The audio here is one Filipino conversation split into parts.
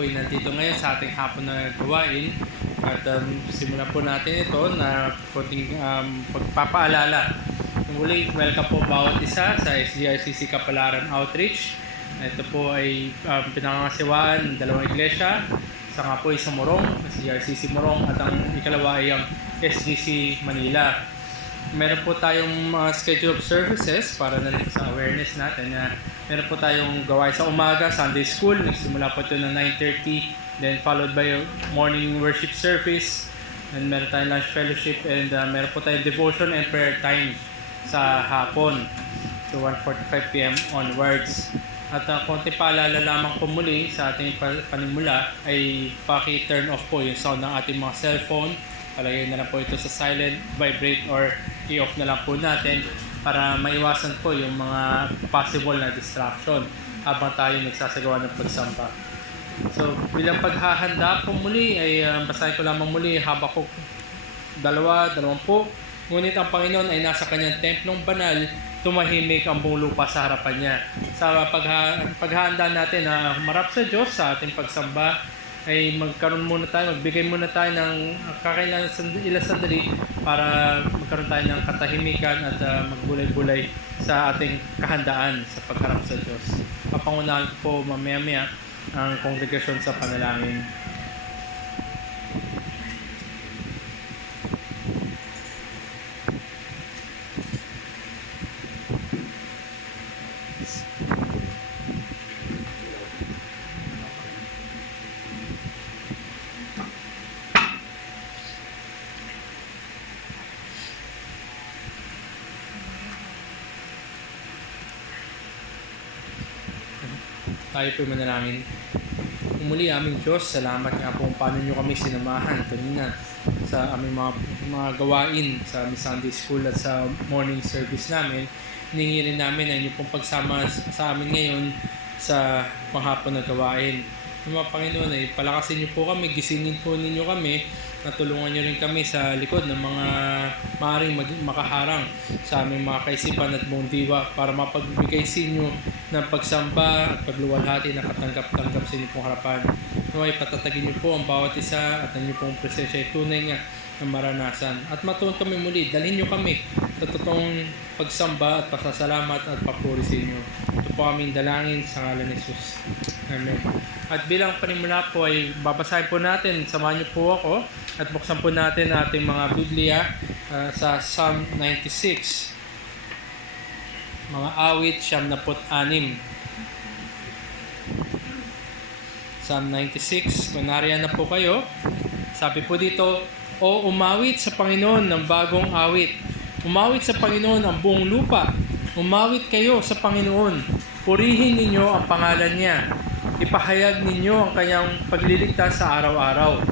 po ay nandito ngayon sa ating hapon na gawain at simulan po natin ito na konting pagpapaalala. Muli, welcome po bawat isa sa SGRCC Kapalaran Outreach. Ito po ay pinangangasiwaan ng dalawang iglesia. Isa nga po ay sa Morong, SGRCC Morong, at ang ikalawa ay ang SGC Manila. Meron po tayong schedule of services para na sa awareness natin na meron po tayong gawain sa umaga, Sunday School, nagsimula po ito ng 9:30, then followed by morning worship service, and meron tayong lunch fellowship, and meron po tayong devotion and prayer time sa hapon, so 1:45 p.m. onwards. At konti paalala lamang po muli sa ating panimula ay paki-turn off po yung sound ng ating mga cellphone. Palagay na lang po ito sa silent, vibrate, or i-off na lang po natin para maiwasan po yung mga possible na distraction habang tayo nagsasagawa ng pagsamba. So bilang paghahanda po muli ay basahin ko lamang muli Habakuk 2:20. Ngunit ang Panginoon ay nasa kanyang templong banal, tumahimik ang buong lupa sa harapan niya. Sa paghahanda natin na humarap sa Diyos sa ating pagsamba, ay magbigay muna tayo ng kakailangan ilang sandali para magkaroon tayo ng katahimikan at magbulay-bulay sa ating kahandaan sa pagharap sa Diyos. Papangunahan po mamaya-maya ang kongregasyon sa panalangin. Tayo po manalangin. Muli aming Diyos, salamat nga po kung paano nyo kami sinamahan kanina sa aming mga gawain sa Sunday School at sa morning service namin. Hiningi rin namin ang inyong pong pagsama sa amin ngayon sa panghapon na gawain. Mga Panginoon ay palakasin nyo po kami, gisingin po ninyo kami, natulungan nyo rin kami sa likod ng mga maaaring makaharang sa aming mga kaisipan at buong diwa para mapagbigay sa inyo ng pagsamba at pagluwalhati na katanggap-tanggap sa inyong pong harapan. Naway patatagin niyo po ang bawat isa at ang inyong pong presensya ay tunay nga na maranasan. At matuon kami muli, dalhin niyo kami sa totoong pagsamba at pasasalamat at papuri sa inyo. Ito po aming dalangin sa ngalan ni Jesus. Amen. At bilang panimula po ay babasahin po natin, samahan niyo po ako at buksan po natin ating mga Biblia sa Psalm 96. Mga awit 76. Psalm 96, kung nariyan na po kayo, sabi po dito, O umawit sa Panginoon ng bagong awit. Umawit sa Panginoon ang buong lupa. Umawit kayo sa Panginoon. Purihin ninyo ang pangalan niya. Ipahayag ninyo ang kanyang pagliligtas sa araw-araw.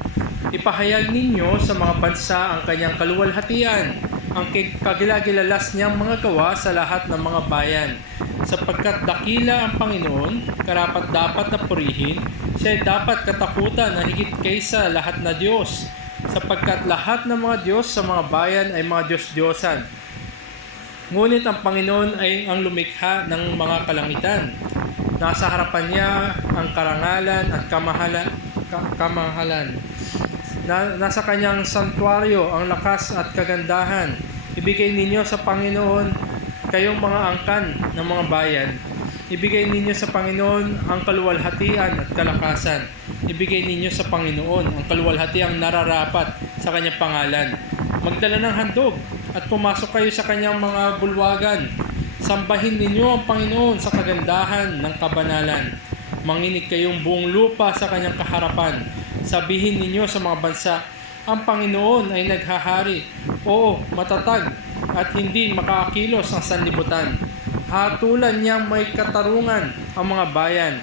Ipahayag ninyo sa mga bansa ang kanyang kaluwalhatian, ang kagilagilalas niyang mga gawa sa lahat ng mga bayan. Sapagkat dakila ang Panginoon, karapat-dapat na purihin, siya ay dapat katakutan na higit kaysa lahat na Diyos. Sapagkat lahat ng mga Diyos sa mga bayan ay mga Diyos-Diyosan. Ngunit ang Panginoon ay ang lumikha ng mga kalangitan. Nasa harapan niya ang karangalan at kamahalan. Nasa kanyang santuaryo ang lakas at kagandahan. Ibigay ninyo sa Panginoon kayong mga angkan ng mga bayan. Ibigay ninyo sa Panginoon ang kaluwalhatian at kalakasan. Ibigay ninyo sa Panginoon ang kaluwalhatiang nararapat sa kanyang pangalan. Magdala ng handog at pumasok kayo sa kanyang mga bulwagan. Sambahin ninyo ang Panginoon sa kagandahan ng kabanalan. Manginig kayong buong lupa sa kanyang kaharapan. Sabihin ninyo sa mga bansa, ang Panginoon ay naghahari. Oo, matatag at hindi makaakilos ang sanlibutan. Hatulan niyang may katarungan ang mga bayan.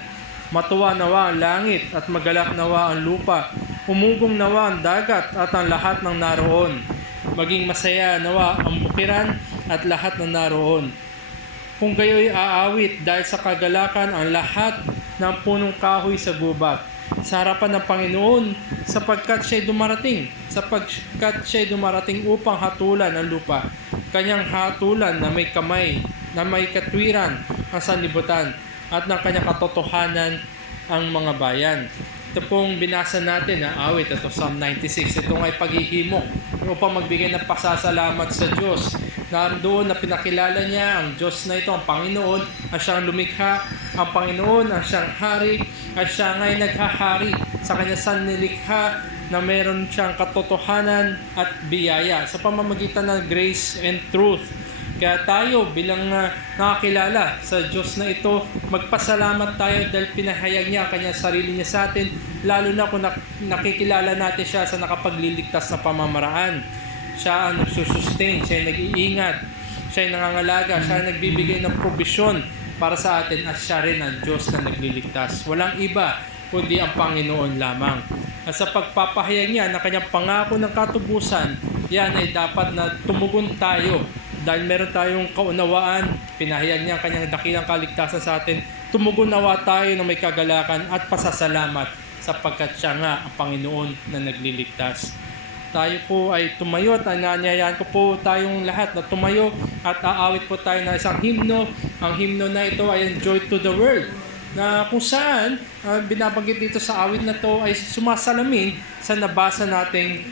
Matuwa nawa ang langit at magalak nawa ang lupa. Umugong nawa ang dagat at ang lahat ng naroon. Maging masaya nawa ang bukiran at lahat ng naroon. Kung kayo'y aawit dahil sa kagalakan ang lahat ng punong kahoy sa gubat. Sa harapan ng Panginoon sapagkat siya'y dumarating upang hatulan ang lupa. Kanyang hatulan na may kamay, na may katwiran ang sanlibutan at ng kanyang katotohanan ang mga bayan. Ito pong binasa natin na awit, ito Psalm 96. Ito ay paghihimok upang magbigay ng pasasalamat sa Diyos. Doon na pinakilala niya ang Diyos na ito, ang Panginoon, ang siyang lumikha, ang Panginoon, ang siyang hari, at siya nga'y naghahari sa kanyang sanlilikha na meron siyang katotohanan at biyaya sa pamamagitan ng grace and truth. Kaya tayo bilang nakakilala sa Diyos na ito, magpasalamat tayo dahil pinahayag niya ang kanyang sarili niya sa atin, lalo na kung nakikilala natin siya sa nakapagliligtas na pamamaraan. Siya ang nagsusustain, siya ang nag-iingat, siya ang nangangalaga, siya ang nagbibigay ng probisyon para sa atin at siya rin ang Diyos na nagliligtas. Walang iba kundi ang Panginoon lamang. At sa pagpapahayag niya ng kanyang pangako ng katubusan, yan ay dapat na tumugon tayo dahil meron tayong kaunawaan, pinahayag niya ang kanyang dakilang kaligtasan sa atin, tumugon nawa tayo na may kagalakan at pasasalamat sapagkat siya nga ang Panginoon na nagliligtas. Tayo po ay tumayo at nanyayahan ko po tayong lahat na tumayo at aawit po tayo ng isang himno. Ang himno na ito ay ang Joy to the World, na kung saan binabanggit dito sa awit na to ay sumasalamin sa nabasa nating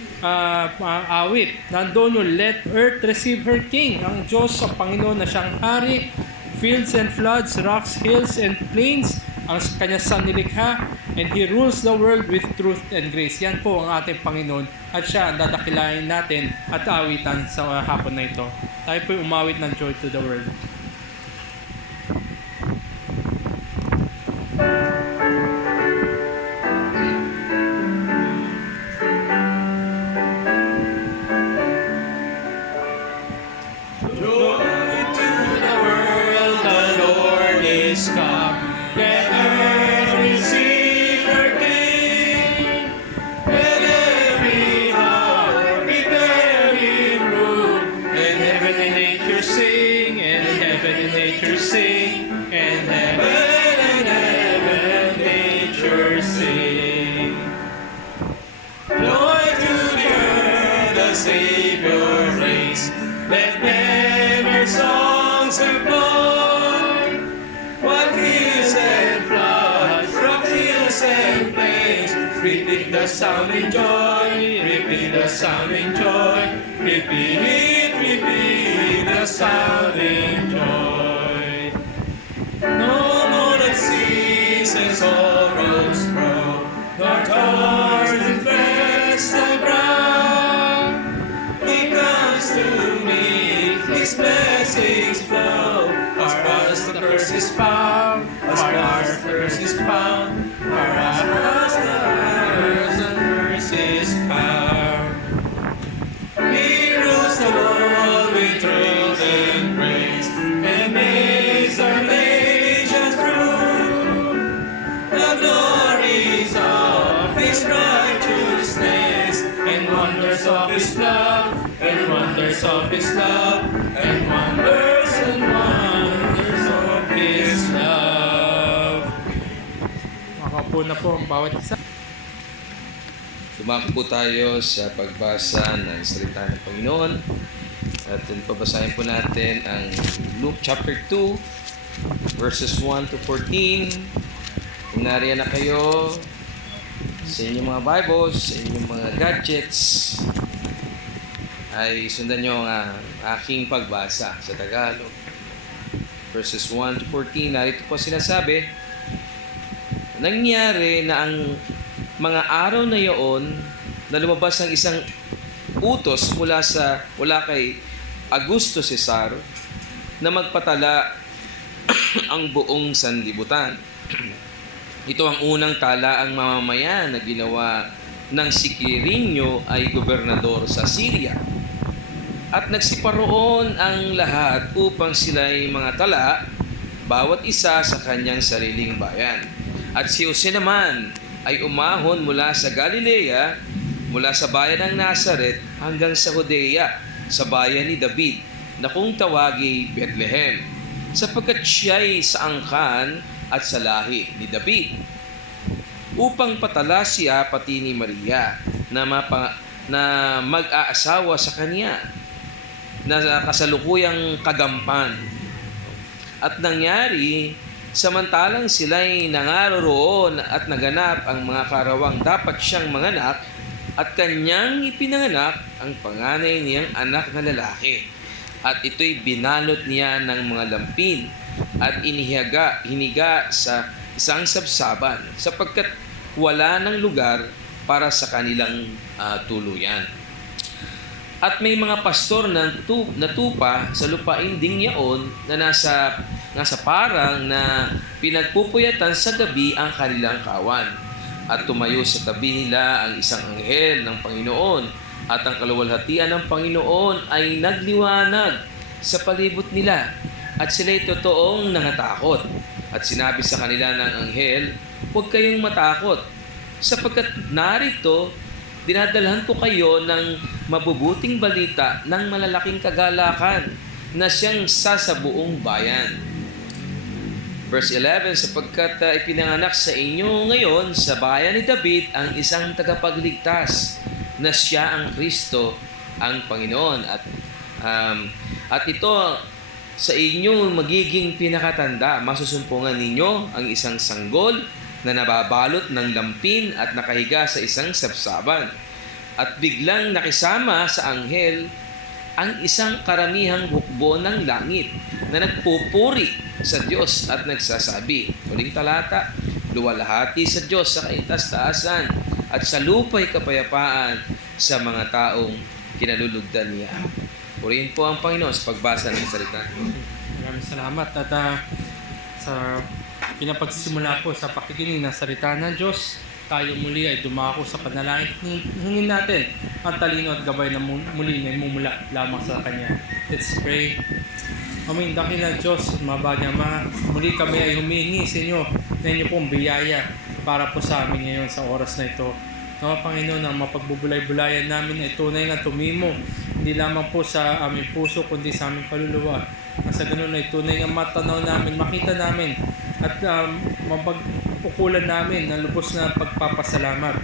awit. Nandoon yung let earth receive her king, ang Diyos, ang Panginoon na siyang hari, fields and floods, rocks, hills and plains, ang kanyang sanlilikha, and He rules the world with truth and grace. Yan po ang ating Panginoon at siya ang dadakilain natin at awitan sa hapon na ito. Tayo po umawit ng Joy to the World. Repeat the sounding joy, repeat the sounding joy, repeat the sounding joy. No more the seas and sorrows grow, nor thorns infest the ground. He comes to me, His blessings flow, as far as the curse is found, as far as the curse is found, far as the curse is found. He rules the world with truth and grace, and makes our nations prove the glories of His righteousness, and wonders of His love, and wonders of His love, and wonders of His love. Makapo na po ang bawat isa. Tumakbo tayo sa pagbasa ng salita ng Panginoon. At pabasahin po natin ang Luke chapter 2, verses 1 to 14. Kung nariyan na kayo sa inyong mga Bibles, sa inyong mga gadgets, ay sundan nyo ang aking pagbasa sa Tagalog. Verses 1 to 14, narito po sinasabi, nangyari na ang mga araw na iyon na lumabas ang isang utos mula kay Augusto Cesar na magpatala ang buong sanlibutan. Ito ang unang talaang mamamayan na ginawa ng si Quirinio ay gobernador sa Syria. At nagsiparoon ang lahat upang sila'y mga tala, bawat isa sa kanyang sariling bayan. At si Jose naman ay umahon mula sa Galilea, mula sa bayan ng Nazaret hanggang sa Judea, sa bayan ni David, na kung tawagi Bethlehem, sapagkat siya'y sa angkan at sa lahi ni David, upang patala siya pati ni Maria na mag-aasawa sa kanya, na kasalukuyang kagampan. At nangyari Samantalang sila'y nangaroroon at naganap ang mga karawang dapat siyang manganak, at kanyang ipinanganak ang panganay niyang anak na lalaki. At ito'y binalot niya ng mga lampin at hiniga sa isang sabsaban, sapagkat wala ng lugar para sa kanilang tuluyan. At may mga pastor na natupa sa lupain ding yaon na nasa parang na pinagpupuyatan sa gabi ang kanilang kawan. At tumayo sa tabi nila ang isang anghel ng Panginoon, at ang kaluwalhatian ng Panginoon ay nagliwanag sa palibot nila, at sila'y totoong nangatakot. At sinabi sa kanila ng anghel, "Huwag kayong matakot, sapagkat narito dinadalhan ko kayo ng mabubuting balita ng malalaking kagalakan na siyang sasabuong bayan." Verse 11, sapagkat ipinanganak sa inyo ngayon sa bayan ni David ang isang tagapagligtas, na siya ang Kristo, ang Panginoon. At ito sa inyo magiging pinakatanda. Masusumpungan ninyo ang isang sanggol na nababalot ng lampin at nakahiga sa isang sabsaban. At biglang nakisama sa anghel ang isang karamihang hukbo ng langit na nagpupuri sa Diyos at nagsasabi, huling talata, "Luwalhati sa Diyos sa kaitaas-taasan at sa lupa'y kapayapaan sa mga taong kinalulugdan niya." Purihin po ang Panginoon sa pagbasa ng salita. Maraming salamat. At sa pinapagsisimula po sa pakikinig ng salita ng Diyos, tayo muli ay dumako sa panalangin. Hingin natin ang talino at gabay na muli na mumula lamang sa Kanya. Let's pray. Aming dakilang Diyos, mabagay Ama, muli kami ay humihingi sa inyo na inyo pong biyaya para po sa amin ngayon sa oras na ito. Mga Panginoon, ang mapagbubulay-bulayan namin ay tunay nga tumimo, hindi lamang po sa aming puso, kundi sa aming kaluluwa. Sa ganun ay tunay nga matanaw namin, makita namin, at mapagpukulan namin ng lubos na pagpapasalamat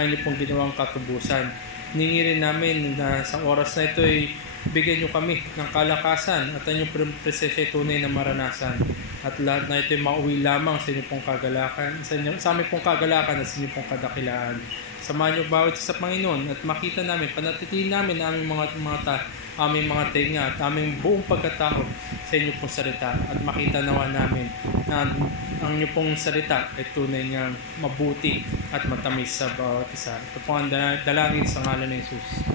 ang inyo pong ginawang katubusan. Hiningi rin namin na sa oras na ito ay bigyan nyo kami ng kalakasan at ang inyong presensya ay tunay na maranasan. At lahat na ito ay mauwi lamang sa inyong pong kagalakan, sa aming pong kagalakan at sa inyong pong kadakilaan. Samahan nyo bawat sa Panginoon at makita namin, panatilihin namin ang aming aming mga tenga at aming buong pagkatao sa inyong pong salita, at makita nawa namin na ang inyong pong salita ay tunay niyang mabuti at matamis sa bawat isa. Ito po ang dalangin sa ngalan ng Jesus.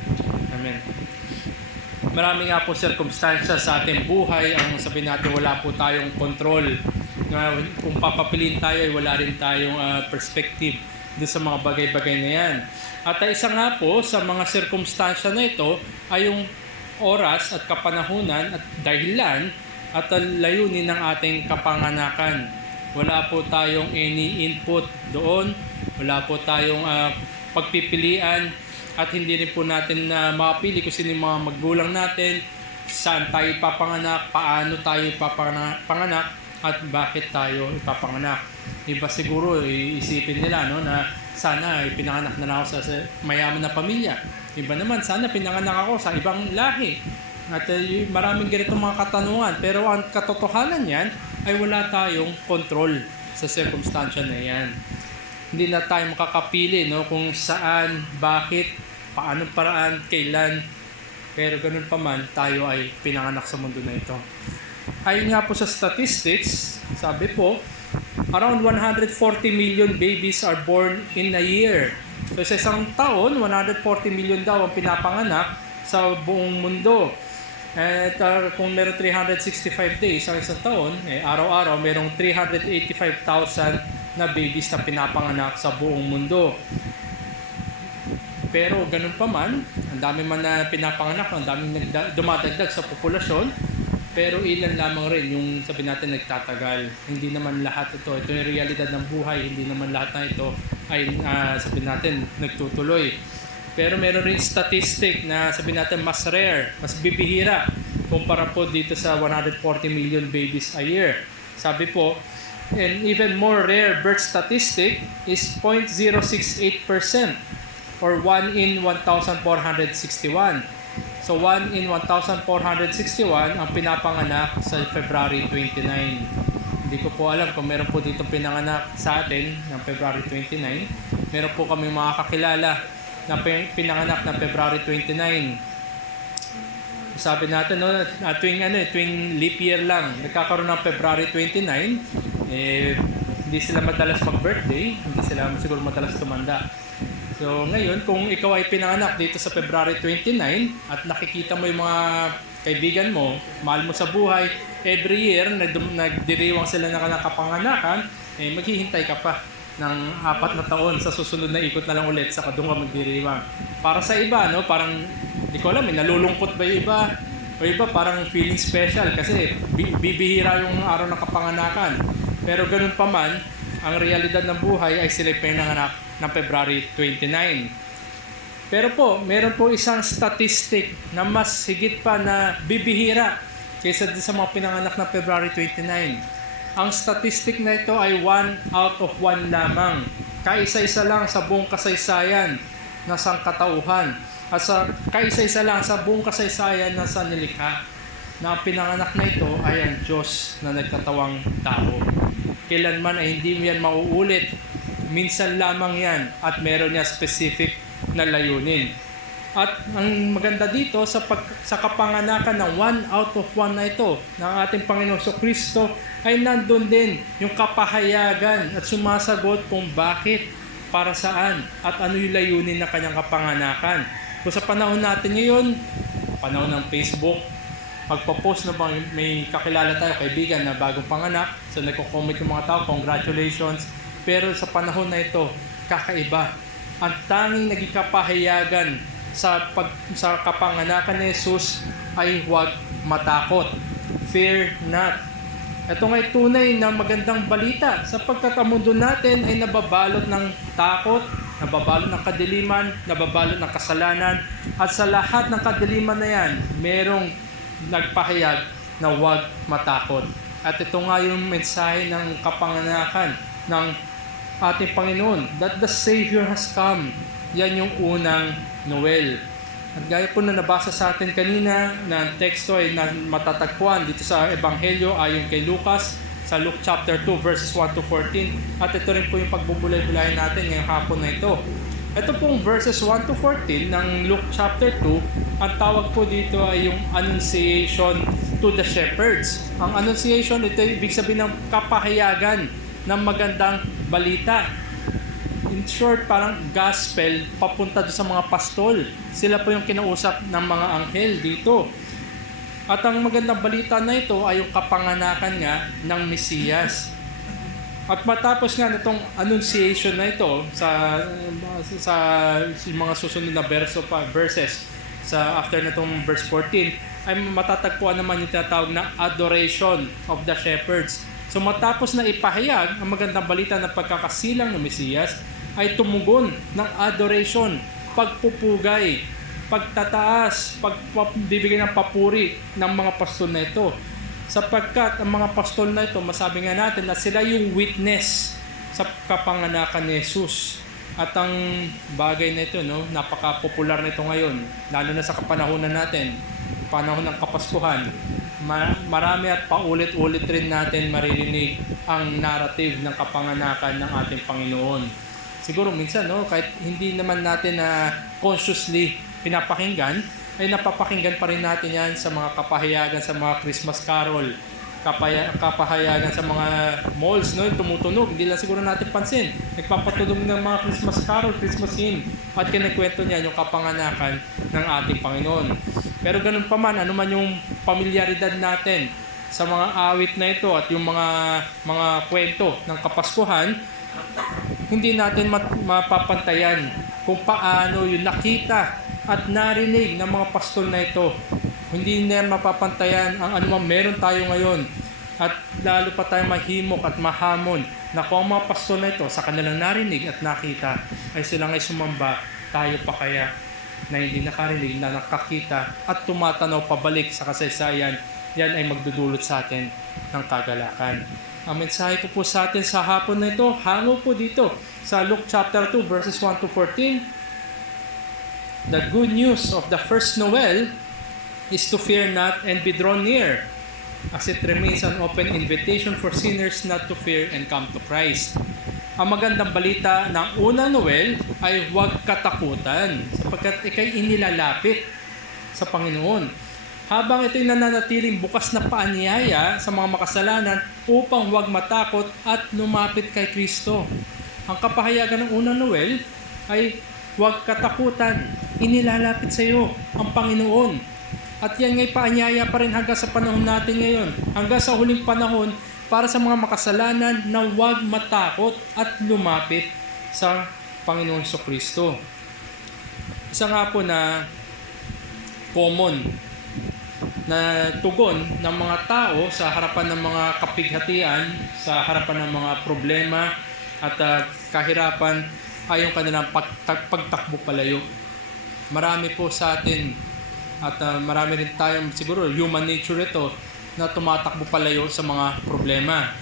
Amen. Marami nga po circumstances sa ating buhay ang sabihin natin wala po tayong control. Kung papapiliin tayo ay wala rin tayong perspective doon sa mga bagay-bagay na yan. At isa nga po sa mga circumstansya na ito ay yung oras at kapanahunan at dahilan at layunin ng ating kapanganakan. Wala po tayong any input doon, wala po tayong pagpipilian, at hindi rin po natin mapili kung sino yung mga magulang natin, saan tayo ipapanganak, paano tayo ipapanganak, at bakit tayo ipapanganak. Iba siguro iisipin nila na sana pinanganak na ako sa mayaman na pamilya. Iba naman, sana pinanganak ako sa ibang lahi. At maraming ganitong mga katanungan. Pero ang katotohanan niyan ay wala tayong control sa circumstansya na yan. Hindi na tayo makakapili kung saan, bakit, paano paraan, kailan. Pero ganun pa man, tayo ay pinanganak sa mundo na ito. Ayon nga po sa statistics, sabi po, around 140 million babies are born in a year. So sa isang taon, 140 million daw ang pinapanganak sa buong mundo. At kung meron 365 days ang isang taon, araw-araw merong 385,000 na babies na pinapanganak sa buong mundo. Pero ganun pa man, ang dami man na pinapanganak, ang daming dumadagdag sa populasyon, pero ilan lamang rin yung sabi natin nagtatagal. Hindi naman lahat ito yung realidad ng buhay, hindi naman lahat na ito ay sabi natin nagtutuloy. Pero meron rin statistic na sabi natin mas rare, mas bibihira kumpara po dito sa 140 million babies a year. Sabi po, and even more rare birth statistic is 0.068% or 1 in 1,461. So 1 in 1,461 ang pinapanganak sa February 29. Hindi ko po alam kung meron po dito pinanganak sa atin ng February 29. Meron po kami mga kakilala na pinanganak ng February 29. Sabi natin, no, tuwing leap year lang, nagkakaroon ng February 29, hindi sila madalas mag-birthday, hindi sila siguro madalas tumanda. So ngayon, kung ikaw ay pinanganak dito sa February 29 at nakikita mo yung mga kaibigan mo, mahal mo sa buhay, every year nagdiriwang sila ng kapanganakan, maghihintay ka pa ng 4 na taon sa susunod na ikot na lang ulit sa doon ka magdiriwang. Para sa iba, no, parang hindi ko alam, nalulungkot ba yung iba? O iba parang feeling special kasi bibihira yung araw ng kapanganakan. Pero ganun pa man, ang realidad ng buhay ay sila pinanganak ng February 29. Pero po, meron po isang statistic na mas higit pa na bibihira kaysa sa mga pinanganak ng February 29. Ang statistic na ito ay 1 out of 1 lamang. Kaisa-isa lang sa buong kasaysayan na sangkatauhan. At kaisa-isa lang sa buong kasaysayan na sanlilikha na ang pinanganak na ito ay ang Diyos na nagkatawang tao. Kailanman ay hindi mo yan mauulit. Minsan lamang yan at meron niya specific na layunin. At ang maganda dito sa kapanganakan ng 1 out of 1 na ito ng ating Panginoon Kristo ay nandun din yung kapahayagan at sumasagot kung bakit, para saan at ano yung layunin ng kanyang kapanganakan. Kung sa panahon natin ngayon, panahon ng Facebook, magpo-post na bang may kakilala tayo, kaibigan na bagong panganak, so nagko-comment yung mga tao, congratulations. Pero sa panahon na ito, kakaiba. Ang tanging naging kapahayagan sa kapanganakan ni Jesus ay huwag matakot. Fear not. Ito nga'y tunay na magandang balita sapagkat ang mundo natin ay nababalot ng takot, nababalot ng kadiliman, nababalot ng kasalanan, at sa lahat ng kadiliman na yan, merong nagpahayag na huwag matakot. At ito nga yung mensahe ng kapanganakan ng ating Panginoon, that the Savior has come. Yan yung unang Noel. At gaya po na nabasa sa atin kanina na teksto ay matatagpuan dito sa Ebanghelyo ayon kay Lucas sa Luke chapter 2 verses 1 to 14. At ito rin po yung pagbubulay-bulayan natin ngayong hapon na ito. Ito pong verses 1 to 14 ng Luke chapter 2, ang tawag po dito ay yung Annunciation to the Shepherds. Ang Annunciation, ito ibig sabihin ng kapahayagan ng magandang balita. In short, parang gospel papunta doon sa mga pastol. Sila po yung kinausap ng mga anghel dito. At ang magandang balita na ito ay yung kapanganakan nga ng Mesiyas. At matapos nga nitong annunciation na ito sa mga susunod na verses sa after nitong verse 14 ay matatagpuan naman yung tinatawag na adoration of the shepherds. So matapos na ipahayag ang magandang balita ng pagkakasilang ng Mesiyas, ay tumugon ng adoration, pagpupugay, pagtataas, pagbibigay ng papuri ng mga pastol na ito. Sapagkat ang mga pastol na ito, masabi nga natin na sila yung witness sa kapanganakan ni Jesus. At ang bagay na ito, no, napaka-popular nito ngayon, lalo na sa kapanahunan natin, panahon ng Kapaskuhan. Marami at paulit-ulit rin natin maririnig ang narrative ng kapanganakan ng ating Panginoon. Siguro minsan, no, kahit hindi naman natin na consciously pinapakinggan, ay napapakinggan pa rin natin yan sa mga kapahayagan sa mga Christmas carol, kapahayagan sa mga malls, no, tumutunog, hindi lang siguro natin pansin. Nagpapatunog ng mga Christmas carol, Christmas hymn, at kinikwento niya yung kapanganakan ng ating Panginoon. Pero ganun pa man, ano man yung pamilyaridad natin sa mga awit na ito at yung mga kwento ng Kapaskuhan, hindi natin mapapantayan kung paano yung nakita at narinig ng mga pastol na ito. Hindi na mapapantayan ang anumang meron tayo ngayon. At lalo pa tayo mahimok at mahamon na kung ang mga pastol na ito sa kanilang narinig at nakita ay silang ay sumamba, tayo pa kaya na hindi nakarinig, na nakakita at tumatanaw pabalik sa kasaysayan, yan ay magdudulot sa atin ng kagalakan. Ang mensahe ko po sa atin sa hapon na ito, hango po dito sa Luke chapter 2 verses 1 to 14. The good news of the first Noel is to fear not and be drawn near. as it remains an open invitation for sinners not to fear and come to Christ. Ang magandang balita ng unang Noel ay huwag katakutan sapagkat ikay inilalapit sa Panginoon. Habang ito'y nananatiling bukas na paanyaya sa mga makasalanan upang huwag matakot at lumapit kay Kristo. Ang kapahayagan ng unang Noel ay huwag katakutan, inilalapit sa iyo ang Panginoon. At yan nga'y paanyaya pa rin hanggang sa panahon natin ngayon, hanggang sa huling panahon para sa mga makasalanan na huwag matakot at lumapit sa Panginoon Kristo. Isa nga po na common na tugon ng mga tao sa harapan ng mga kapighatian, sa harapan ng mga problema at kahirapan ay yung kanilang pagtakbo palayo. Marami po sa atin at marami rin tayong siguro human nature ito na tumatakbo palayo sa mga problema.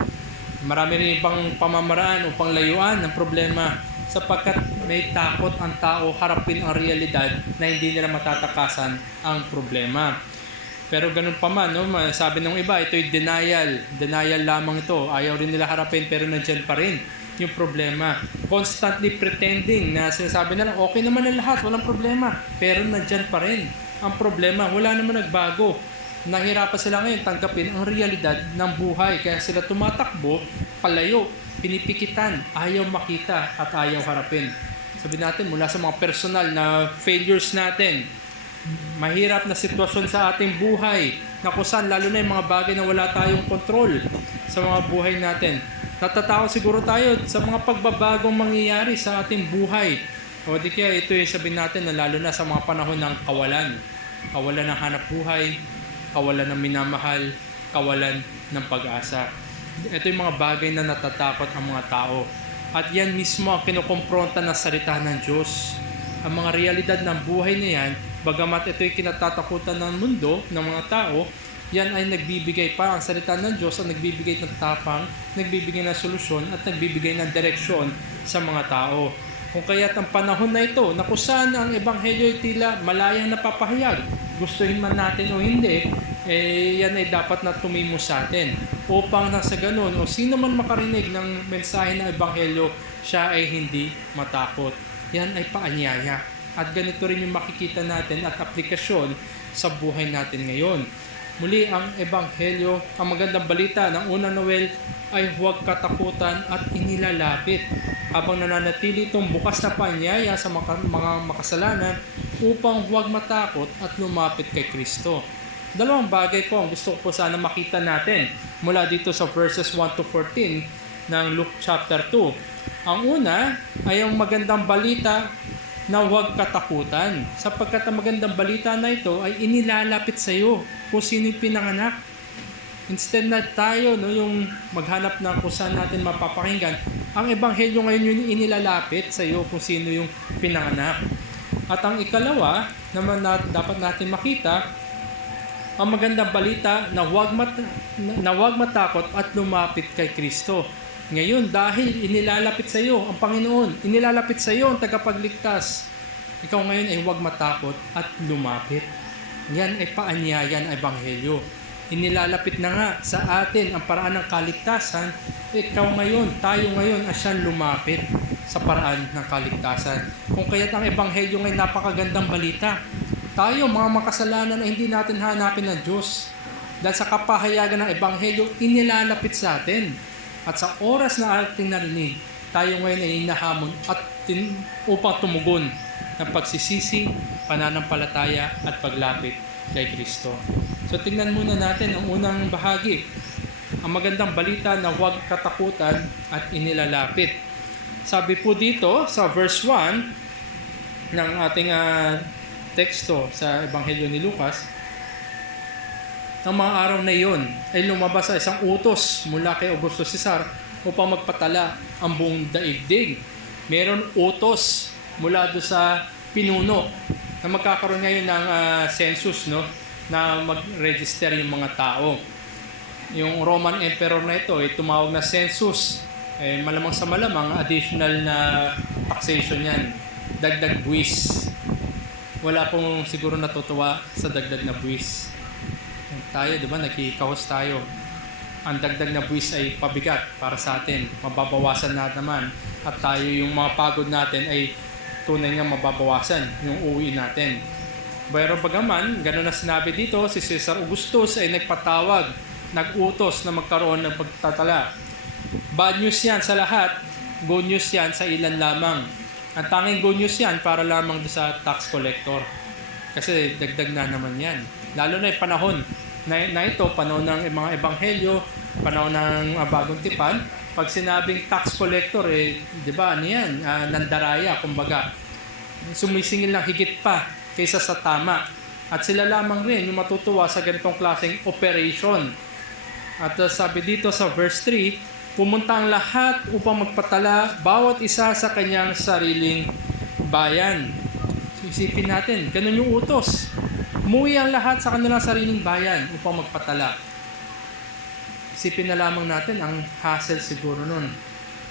Marami rin ibang pamamaraan upang layuan ng problema sapagkat may takot ang tao harapin ang realidad na hindi nila matatakasan ang problema. Pero ganun pa man, no? Sabi ng iba, ito'y denial. Denial lamang ito. Ayaw rin nila harapin pero nandyan pa rin yung problema. Constantly pretending na sinasabi nila, okay naman ang lahat, walang problema. Pero nandyan pa rin ang problema. Wala naman nagbago. Nahirapan sila ngayon tanggapin ang realidad ng buhay. Kaya sila tumatakbo, palayo, pinipikitan, ayaw makita at ayaw harapin. Sabi natin, mula sa mga personal na failures natin, mahirap na sitwasyon sa ating buhay na kusan lalo na yung mga bagay na wala tayong kontrol sa mga buhay natin. Natatakot siguro tayo sa mga pagbabagong mangyayari sa ating buhay. O di kaya ito yung sabihin natin na lalo na sa mga panahon ng kawalan. Kawalan ng hanap buhay, kawalan ng minamahal, kawalan ng pag-asa. Ito yung mga bagay na natatakot ang mga tao. At yan mismo ang kinukompronta ng salita ng Diyos. Ang mga realidad ng buhay na yan, bagamat ito'y kinatatakutan ng mundo, ng mga tao, yan ay nagbibigay pa, ang salita ng Diyos ang nagbibigay ng tapang, nagbibigay ng solusyon at nagbibigay ng direksyon sa mga tao. Kung kaya't ang panahon na ito, na kung saan ang Ebanghelyo ay tila malayang napapahayag, gustuhin man natin o hindi, yan ay dapat na tumimo sa atin. Upang nang sa ganun, o sino man makarinig ng mensahe ng Ebanghelyo, siya ay hindi matakot. Yan ay paanyaya. At ganito rin yung makikita natin at aplikasyon sa buhay natin ngayon. Muli, ang Ebanghelyo, ang magandang balita ng unang Noel ay huwag katakutan at inilalapit habang nananatili itong bukas na paanyaya sa mga makasalanan upang huwag matakot at lumapit kay Kristo. Dalawang bagay po ang gusto ko sana makita natin mula dito sa verses 1 to 14 ng Luke chapter 2. Ang una ay ang magandang balita na huwag katakutan sapagkat ang magandang balita na ito ay inilalapit sa iyo kung sino yung pinanganak. Instead na tayo yung maghanap ng kung saan natin mapapakinggan, ang Ebanghelyo ngayon yung inilalapit sa iyo kung sino yung pinanganak. At ang ikalawa naman na dapat natin makita, ang magandang balita na huwag matakot at lumapit kay Kristo. Ngayon, dahil inilalapit sa iyo ang Panginoon, inilalapit sa iyo ang tagapagligtas, ikaw ngayon ay huwag matakot at lumapit. Yan ay paanyayan ay Ebanghelyo. Inilalapit na nga sa atin ang paraan ng kaligtasan, ikaw ngayon, tayo ngayon ay siyang lumapit sa paraan ng kaligtasan. Kung kaya't ang Ebanghelyo ngayon napakagandang balita. Tayo, mga makasalanan na hindi natin hanapin ng Diyos. Dahil sa kapahayagan ng Ebanghelyo, inilalapit sa atin. At sa oras na ating narinig, tayo ngayon ay hinahamon at upang tumugon ng pagsisisi, pananampalataya at paglapit kay Kristo. So tingnan muna natin ang unang bahagi. Ang magandang balita na huwag katakutan at inilalapit. Sabi po dito sa verse 1 ng ating teksto sa Ebanghelyo ni Lucas, ng mga araw na iyon ay lumabas sa isang utos mula kay Augusto Cesar upang magpatala ang buong daigdig. Meron utos mula doon sa pinuno na magkakaroon ngayon ng census, no, na mag-register yung mga tao. Yung Roman Emperor na ito ay tumawag na census. Malamang sa malamang additional na taxation yan. Dagdag buwis. Wala pong siguro natutuwa sa dagdag na buwis. Tayo, di ba, nagkikahos tayo. Ang dagdag na buwis ay pabigat para sa atin. Mababawasan naman. At tayo, yung mga pagod natin ay tunay nga mababawasan yung uwi natin. Pero bagaman, gano'n na sinabi dito, si Cesar Augustus ay nagpatawag, nag-utos na magkaroon ng pagtatala. Bad news yan sa lahat, good news yan sa ilan lamang. Ang tanging good news yan para lamang sa tax collector. Kasi dagdag na naman yan. Lalo na yung panahon na ito, panahon ng mga ebanghelyo, panahon ng bagong tipan. Pag sinabing tax collector, di ba, ano yan? Nandaraya, kumbaga. Sumisingil lang higit pa kaysa sa tama. At sila lamang rin yung matutuwa sa ganitong klaseng operation. At sabi dito sa verse 3, pumunta ang lahat upang magpatala bawat isa sa kanyang sariling bayan. So, isipin natin, ganun yung utos. Umuwi ang lahat sa kanilang sariling bayan upang magpatala. Isipin na lamang natin ang hassle siguro nun.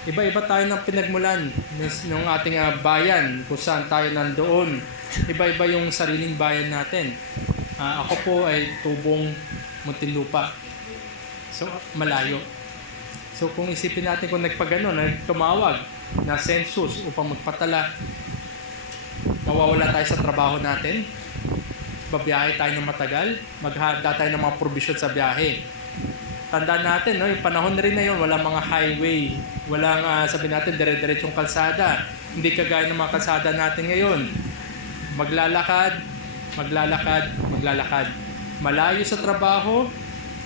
Iba-iba tayo ng pinagmulan ng ating bayan kung saan tayo nandoon. Iba-iba yung sariling bayan natin. Ako po ay tubong Muntinlupa. So, malayo. So, kung isipin natin kung nagpaganon, tumawag na census upang magpatala, mawawala tayo sa trabaho natin, babiyahe tayo ng matagal, maghanda tayo ng mga provision sa biyahe. Tandaan natin, no, yung panahon na rin na yun, walang mga highway, walang, sabi natin, dire-diretsong kalsada. Hindi kagaya ng mga kalsada natin ngayon. Maglalakad. Malayo sa trabaho,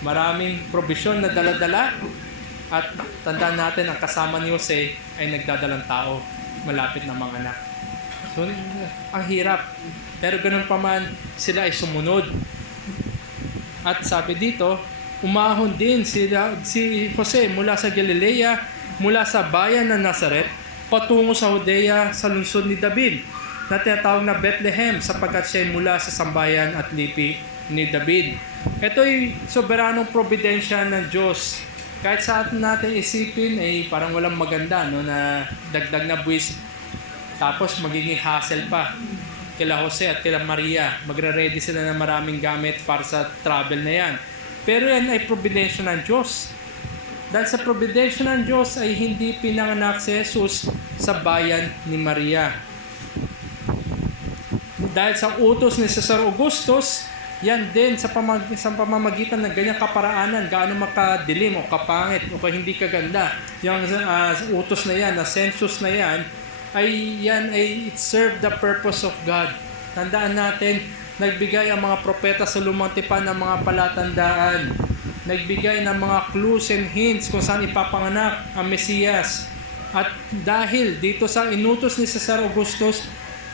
maraming provision na dala-dala, at tandaan natin, ang kasama ni Jose ay nagdadalang tao, malapit na mga anak. So, ang hirap. Pero ganun pa man, sila ay sumunod. At sabi dito, umahon din si Jose mula sa Galilea, mula sa bayan ng Nazaret, patungo sa Judea sa lungsod ni David, na tinatawag na Bethlehem, sapagkat siya ay mula sa sambayan at lipi ni David. Ito ay soberanong probidensya ng Diyos. Kahit sa atin natin isipin, ay parang walang maganda, no, na dagdag na buwis, tapos magiging hassle pa kila Jose at kila Maria. Magre-ready sila ng maraming gamit para sa travel na yan. Pero yan ay providensya ng Diyos. Dahil sa providensya ng Diyos ay hindi pinanganak si Jesus sa bayan ni Maria. Dahil sa utos ni Cesar Augustus, yan din sa pamamagitan ng ganyang kaparaanan, gaano makadilim o kapangit o hindi kaganda. Yung utos na yan, na census na yan, it served the purpose of God. Tandaan natin, nagbigay ang mga propeta sa lumang tipan ng mga palatandaan. Nagbigay ng mga clues and hints kung saan ipapanganak ang Mesiyas. At dahil dito sa inutos ni Cesar Augustus,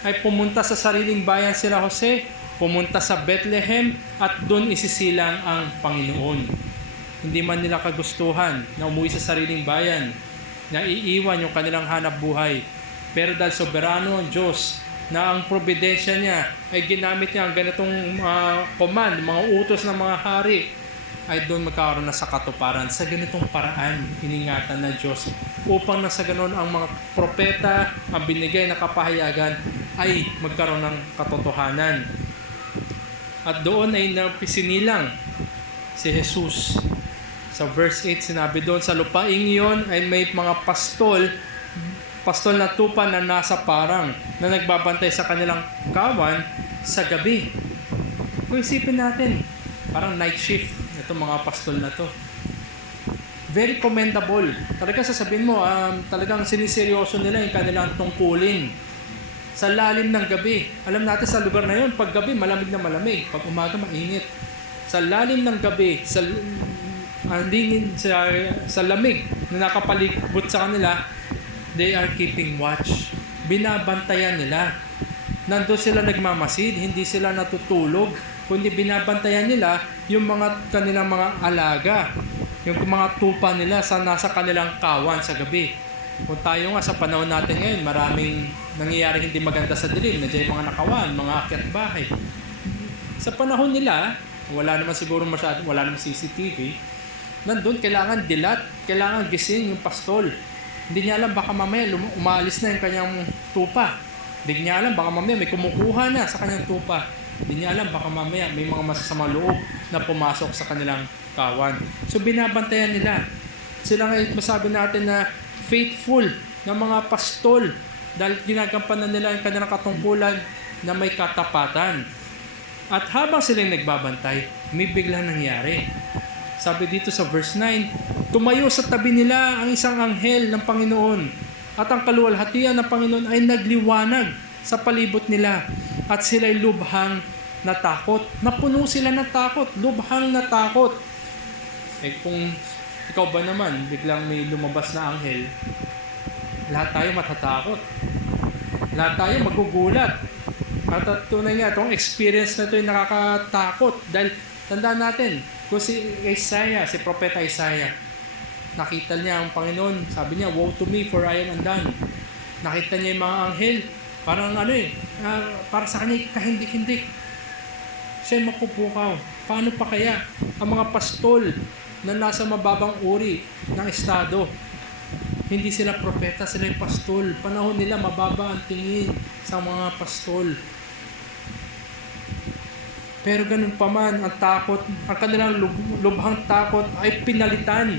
ay pumunta sa sariling bayan sila Jose, pumunta sa Bethlehem, at doon isisilang ang Panginoon. Hindi man nila kagustuhan na umuwi sa sariling bayan, na iiwan yung kanilang hanap buhay. Pero dahil soberano ang Diyos, na ang probidensya niya ay ginamit niya ang ganitong command, mga utos ng mga hari, ay doon magkakaroon na sa katuparan. Sa ganitong paraan, iningatan ng Diyos upang na sa ganon ang mga propeta, ang binigay na kapahayagan, ay magkaroon ng katotohanan. At doon ay napisilang si Jesus. Sa verse 8, sinabi doon, sa lupaing iyon ay may mga pastol na tupa na nasa parang na nagbabantay sa kanilang kawan sa gabi. Kung isipin natin, parang night shift itong mga pastol na to. Very commendable. Talaga sasabihin mo, talagang siniseryoso nila yung kanilang tungkulin. Sa lalim ng gabi. Alam natin sa lugar na yun, pag gabi malamig na malamig, pag umaga mainit. Sa lalim ng gabi, sa lamig na nakapalibot sa kanila, they are keeping watch. Binabantayan nila. Nandun sila nagmamasid, hindi sila natutulog, kundi binabantayan nila yung kanilang mga alaga, yung mga tupa nila nasa kanilang kawan sa gabi. Kung tayo nga sa panahon natin ngayon, maraming nangyayari hindi maganda sa dilim, nandiyan yung mga nakawan, mga akyat bahay. Sa panahon nila, wala naman CCTV, nandun kailangan dilat, kailangan gising yung pastol. Hindi niya alam, baka mamaya umaalis na yung kanyang tupa. Hindi niya alam, baka mamaya may kumukuha na sa kanyang tupa. Hindi niya alam, baka mamaya may mga masasamang loob na pumasok sa kanilang kawan. So binabantayan nila. Sila nga masabi natin na faithful na mga pastol dahil ginagampanan nila yung kanilang katungkulan na may katapatan. At habang sila nagbabantay, may biglang nangyari. Sabi dito sa verse 9, tumayo sa tabi nila ang isang anghel ng Panginoon at ang kaluwalhatian ng Panginoon ay nagliwanag sa palibot nila at sila'y lubhang natakot. Napuno sila ng takot, lubhang natakot. Kung ikaw ba naman, biglang may lumabas na anghel, lahat tayo matatakot. Lahat tayo magugulat. At tunay nga, itong experience na ito ay nakakatakot. Dahil, tandaan natin, kung si Isaiah, si Propeta Isaiah, nakita niya ang Panginoon, sabi niya, woe to me for I am undone. Nakita niya yung mga anghel, parang para sa kanya kahindik-hindik. Siya'y mapupukaw. Paano pa kaya ang mga pastol na nasa mababang uri ng estado? Hindi sila propeta, sila yung pastol. Panahon nila mababa ang tingin sa mga pastol. Pero ganun pa man, ang takot, ang kanilang lubhang takot ay pinalitan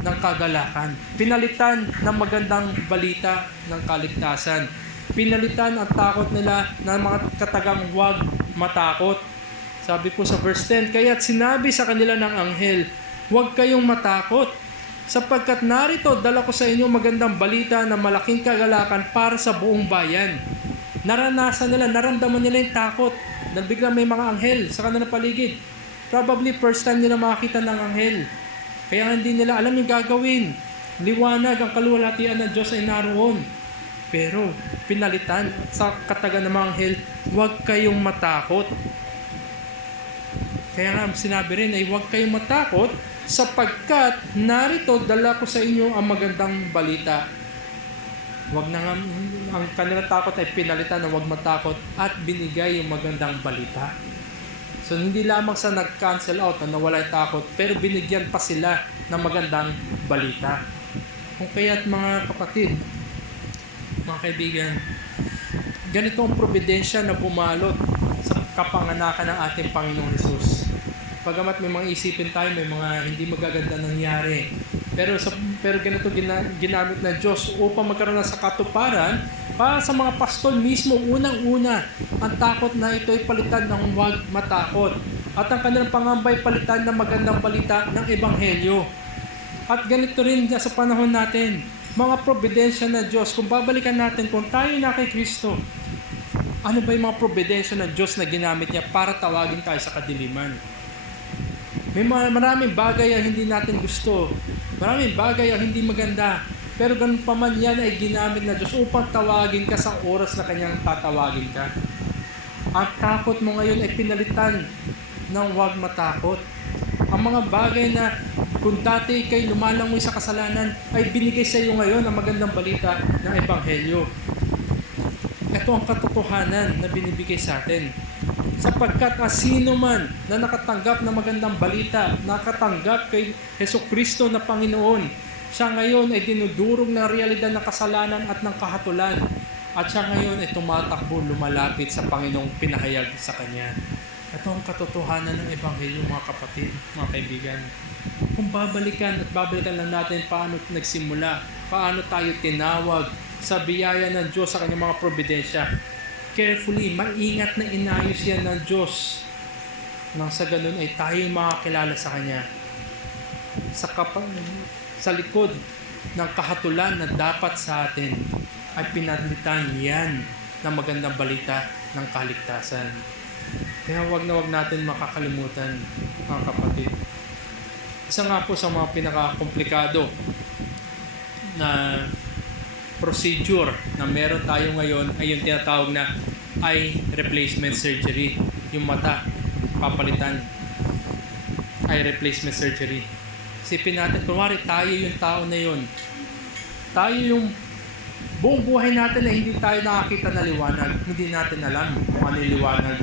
ng kagalakan. Pinalitan ng magandang balita ng kaligtasan. Pinalitan ang takot nila ng mga katagang huwag matakot. Sabi po sa verse 10, kaya't sinabi sa kanila ng anghel, huwag kayong matakot, sapagkat narito dala ko sa inyo magandang balita na malaking kagalakan para sa buong bayan. Naranasan nila, naramdaman nila yung takot na biglang may mga anghel sa kanilang paligid. Probably first time nila makakita ng anghel. Kaya hindi nila alam yung gagawin. Liwanag, ang kaluwalhatian ng Diyos ay naroon. Pero pinalitan sa katagan ng mga anghel, huwag kayong matakot. Kaya nga sinabi rin ay huwag kayong matakot sapagkat narito dala ko sa inyo ang magandang balita. Huwag na nga, ang kanilang takot ay pinalitan na huwag matakot at binigay yung magandang balita. So hindi lamang sa nag-cancel out na nawala yung takot, pero binigyan pa sila ng magandang balita. Kung kaya't mga kapatid, mga kaibigan, ganito ang probidensya na bumalot sa kapanganakan ng ating Panginoong Hesus. Pagamat may mga isipin tayo, may mga hindi magaganda nangyari. Pero ganito ginamit ng Diyos upang magkaroon sa katuparan para sa mga pastol mismo. Unang-una, ang takot na ito ay palitan ng huwag matakot. At ang kanilang pangambay palitan ng magandang balita ng Ebanghelyo. At ganito rin sa panahon natin, mga probidensya ng Diyos. Kung babalikan natin, kung tayo na kay Kristo, ano ba yung mga probidensya ng Diyos na ginamit niya para tawagin tayo sa kadiliman? May maraming bagay ang hindi natin gusto. Maraming bagay ang hindi maganda. Pero ganun pa man yan ay ginamit na Diyos upang tawagin ka sa oras na kanyang tatawagin ka. Ang takot mo ngayon ay pinalitan ng huwag matakot. Ang mga bagay na kung dati kay lumalangoy sa kasalanan ay binigay sa iyo ngayon ang magandang balita ng Ebanghelyo. Ito ang katotohanan na binibigay sa atin. Sapagkat sino man na nakatanggap ng magandang balita, nakatanggap kay Hesukristo na Panginoon, siya ngayon ay dinudurog ng realidad ng kasalanan at ng kahatulan. At siya ngayon ay tumatakbo, lumalapit sa Panginoong pinahayag sa Kanya. Ito ang katotohanan ng Ebanghelyo, mga kapatid, mga kaibigan. Kung babalikan lang natin paano nagsimula, paano tayo tinawag sa biyaya ng Diyos sa Kanyang mga probidensya, carefully, maingat na inayos yan ng Diyos nang sa ganun ay tayo makakilala sa Kanya sa likod ng kahatulan na dapat sa atin ay pinalitan yan ng magandang balita ng kaligtasan. Kaya wag natin makakalimutan, mga kapatid. Isa nga po sa mga pinaka-komplikado na procedure na meron tayo ngayon ay yung tinatawag na eye replacement surgery. Yung mata, papalitan. Eye replacement surgery. Isipin natin, kunwari tayo yung tao na yun. Tayo yung buong buhay natin na hindi tayo nakakita na liwanag. Hindi natin alam kung ano yung liwanag.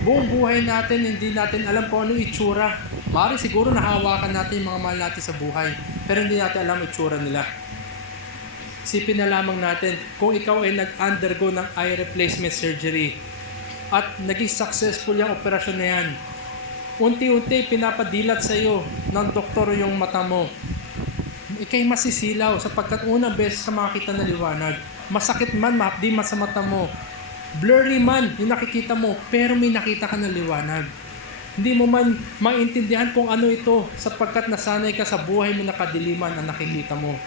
Buong buhay natin, hindi natin alam kung ano yung itsura. Maaari siguro nahawakan natin yung mga mahal natin sa buhay, pero hindi natin alam itsura nila. Isipin na lamang natin, kung ikaw ay nag-undergo ng eye replacement surgery, At naging successful yung operasyon na yan. Unti-unti pinapadilat sa iyo ng doktor yung mata mo. Ika'y masisilaw sapagkat unang beses ka makakita ng liwanag. Masakit man, mahapdi man sa mata mo. Blurry man yung nakikita mo, pero may nakita ka ng liwanag. Hindi mo man maintindihan kung ano ito sapagkat nasanay ka sa buhay mo na kadiliman ang nakikita mo.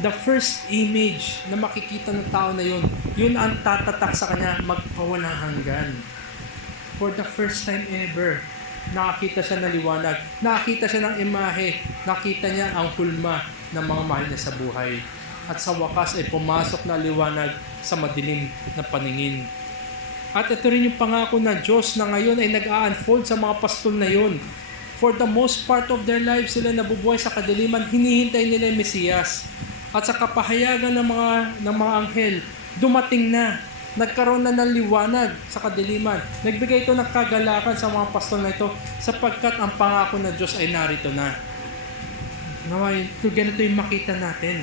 The first image na makikita ng tao na yun ang tatatak sa kanya magpawalang hanggan. For the first time ever, nakakita siya ng liwanag, nakakita siya ng imahe, nakita niya ang hulma ng mga mahal niya sa buhay. At sa wakas ay pumasok na liwanag sa madilim na paningin. At ito rin yung pangako ng Diyos na ngayon ay nag-a-unfold sa mga pastol na yun. For the most part of their lives, sila nabubuhay sa kadiliman, hinihintay nila yung Mesiyas. At sa kapahayagan ng mga anghel, dumating na. Nagkaroon na ng liwanag sa kadiliman. Nagbigay ito ng kagalakan sa mga pastol na ito sapagkat ang pangako ng Diyos ay narito na. Naway, ganito yung makita natin.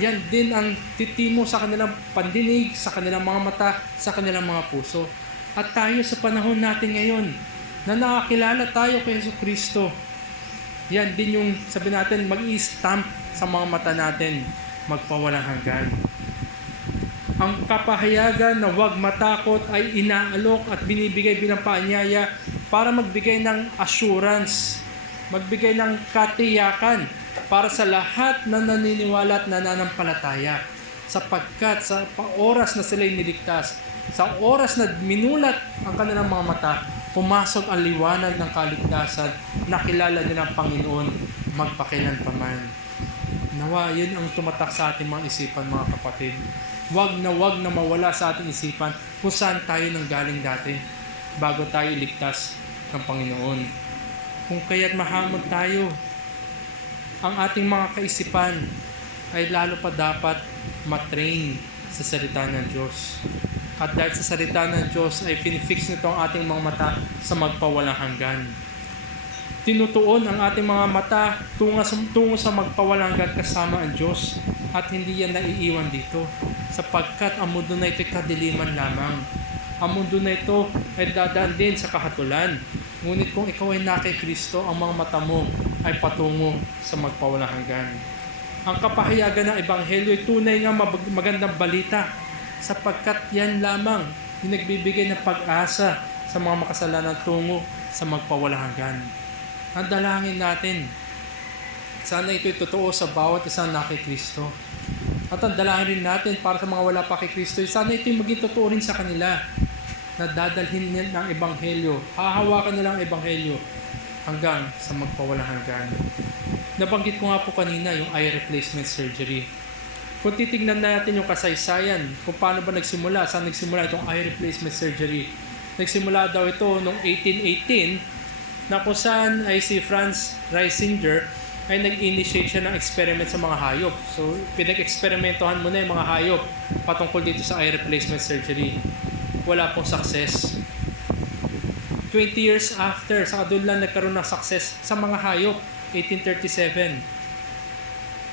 Yan din ang titimo sa kanilang pandinig, sa kanilang mga mata, sa kanilang mga puso. At tayo sa panahon natin ngayon, na nakakilala tayo kay Jesucristo, yan din yung sabi natin, mag-i-stamp sa mga mata natin, magpawalang hanggan. Ang kapahayagan na huwag matakot ay inaalok at binibigay bilang paanyaya para magbigay ng assurance, magbigay ng katiyakan para sa lahat na naniniwala at nananampalataya. Sapagkat sa oras na sila'y niligtas, sa oras na minulat ang kanilang mga mata, pumasok ang liwanag ng kaligtasan, nakilala nila ang Panginoon magpakailanpaman. Nawa, yun ang tumatak sa ating mga isipan, mga kapatid. Wag na mawala sa ating isipan kung saan tayo nanggaling dati bago tayo iligtas ng Panginoon. Kung kaya't mahamon tayo, ang ating mga kaisipan ay lalo pa dapat matrain sa salita ng Diyos. At dahil sa salita ng Diyos ay finifix nito ang ating mga mata sa magpawalang hanggan. Tinutuon ang ating mga mata tungo sa magpawalang hanggan kasama ang Diyos at hindi yan naiiwan dito sapagkat ang mundo na ito ay kadiliman lamang. Ang mundo na ito ay dadaan din sa kahatulan. Ngunit kung ikaw ay na kay Kristo, ang mga mata mo ay patungo sa magpawalang hanggan. Ang kapahayagan ng Ebanghelyo ay tunay nga magandang balita sapagkat yan lamang yung nagbibigay ng pag-asa sa mga makasalanan tungo sa magpawalang hanggan. Ang dalangin natin, sana ito'y totoo sa bawat isang na kay Kristo. At ang dalangin rin natin para sa mga wala pa kay Kristo, sana ito'y maging totoo rin sa kanila na dadalhin niya ng Ebanghelyo, hahawakan nila ang Ebanghelyo hanggang sa magpawalang hanggan. Nabanggit ko nga po kanina yung eye replacement surgery. Kung titignan natin yung kasaysayan, kung paano ba nagsimula, saan nagsimula itong eye replacement surgery. Nagsimula daw ito noong 1818 na kung saan ay si Franz Reisinger ay nag-initiate siya ng experiment sa mga hayop. So, pinag-eksperimentohan mo na yung mga hayop patungkol dito sa eye replacement surgery. Wala pong success. 20 years after, saka doon lang nagkaroon ng success sa mga hayop, 1837.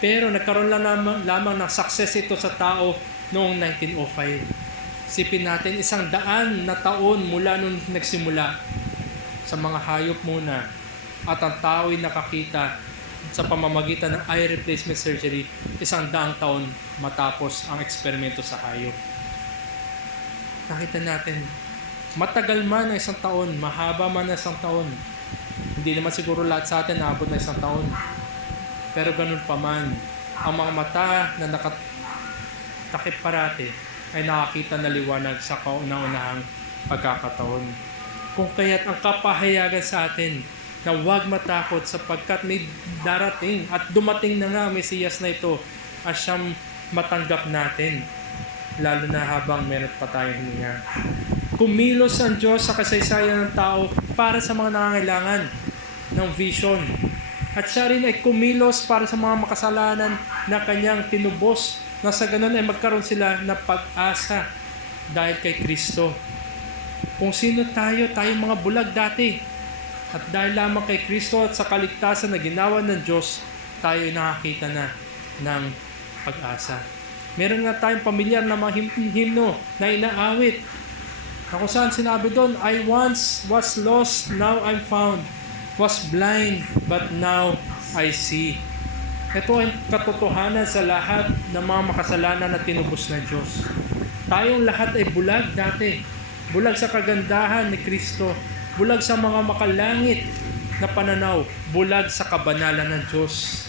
Pero nagkaroon lang lamang ng success ito sa tao noong 1905. Sipin natin, 100 na taon mula nung nagsimula sa mga hayop muna at ang tao ay nakakita sa pamamagitan ng eye replacement surgery 100 taon matapos ang eksperimento sa hayop. Nakita natin, matagal man ang 1 taon, mahaba man ang 1 taon. Hindi naman siguro lahat sa atin naabot na 1 taon. Pero ganun pa man, ang mga mata na nakatakip parati ay nakakita na liwanag sa kauna-unahang pagkakataon. Kung kaya't ang kapahayagan sa atin na huwag matakot sapagkat may darating at dumating na nga ang Mesiyas na ito at siyang matanggap natin. Lalo na habang meron pa tayong hininga. Kumilos ang Diyos sa kasaysayan ng tao para sa mga nangangailangan ng vision. At siya rin ay kumilos para sa mga makasalanan na kanyang tinubos na sa ganun ay magkaroon sila ng pag-asa dahil kay Kristo. Kung sino tayo mga bulag dati. At dahil lamang kay Kristo at sa kaligtasan na ginawa ng Diyos, tayo ay nakakita na ng pag-asa. Meron nga tayong pamilyar na mga himno na inaawit. Na kung saan sinabi doon, I once was lost, now I'm found. Was blind, but now I see. Ito ay katotohanan sa lahat ng mga makasalanan na tinubos ng Diyos. Tayong lahat ay bulag dati. Bulag sa kagandahan ni Kristo. Bulag sa mga makalangit na pananaw. Bulag sa kabanalan ng Diyos.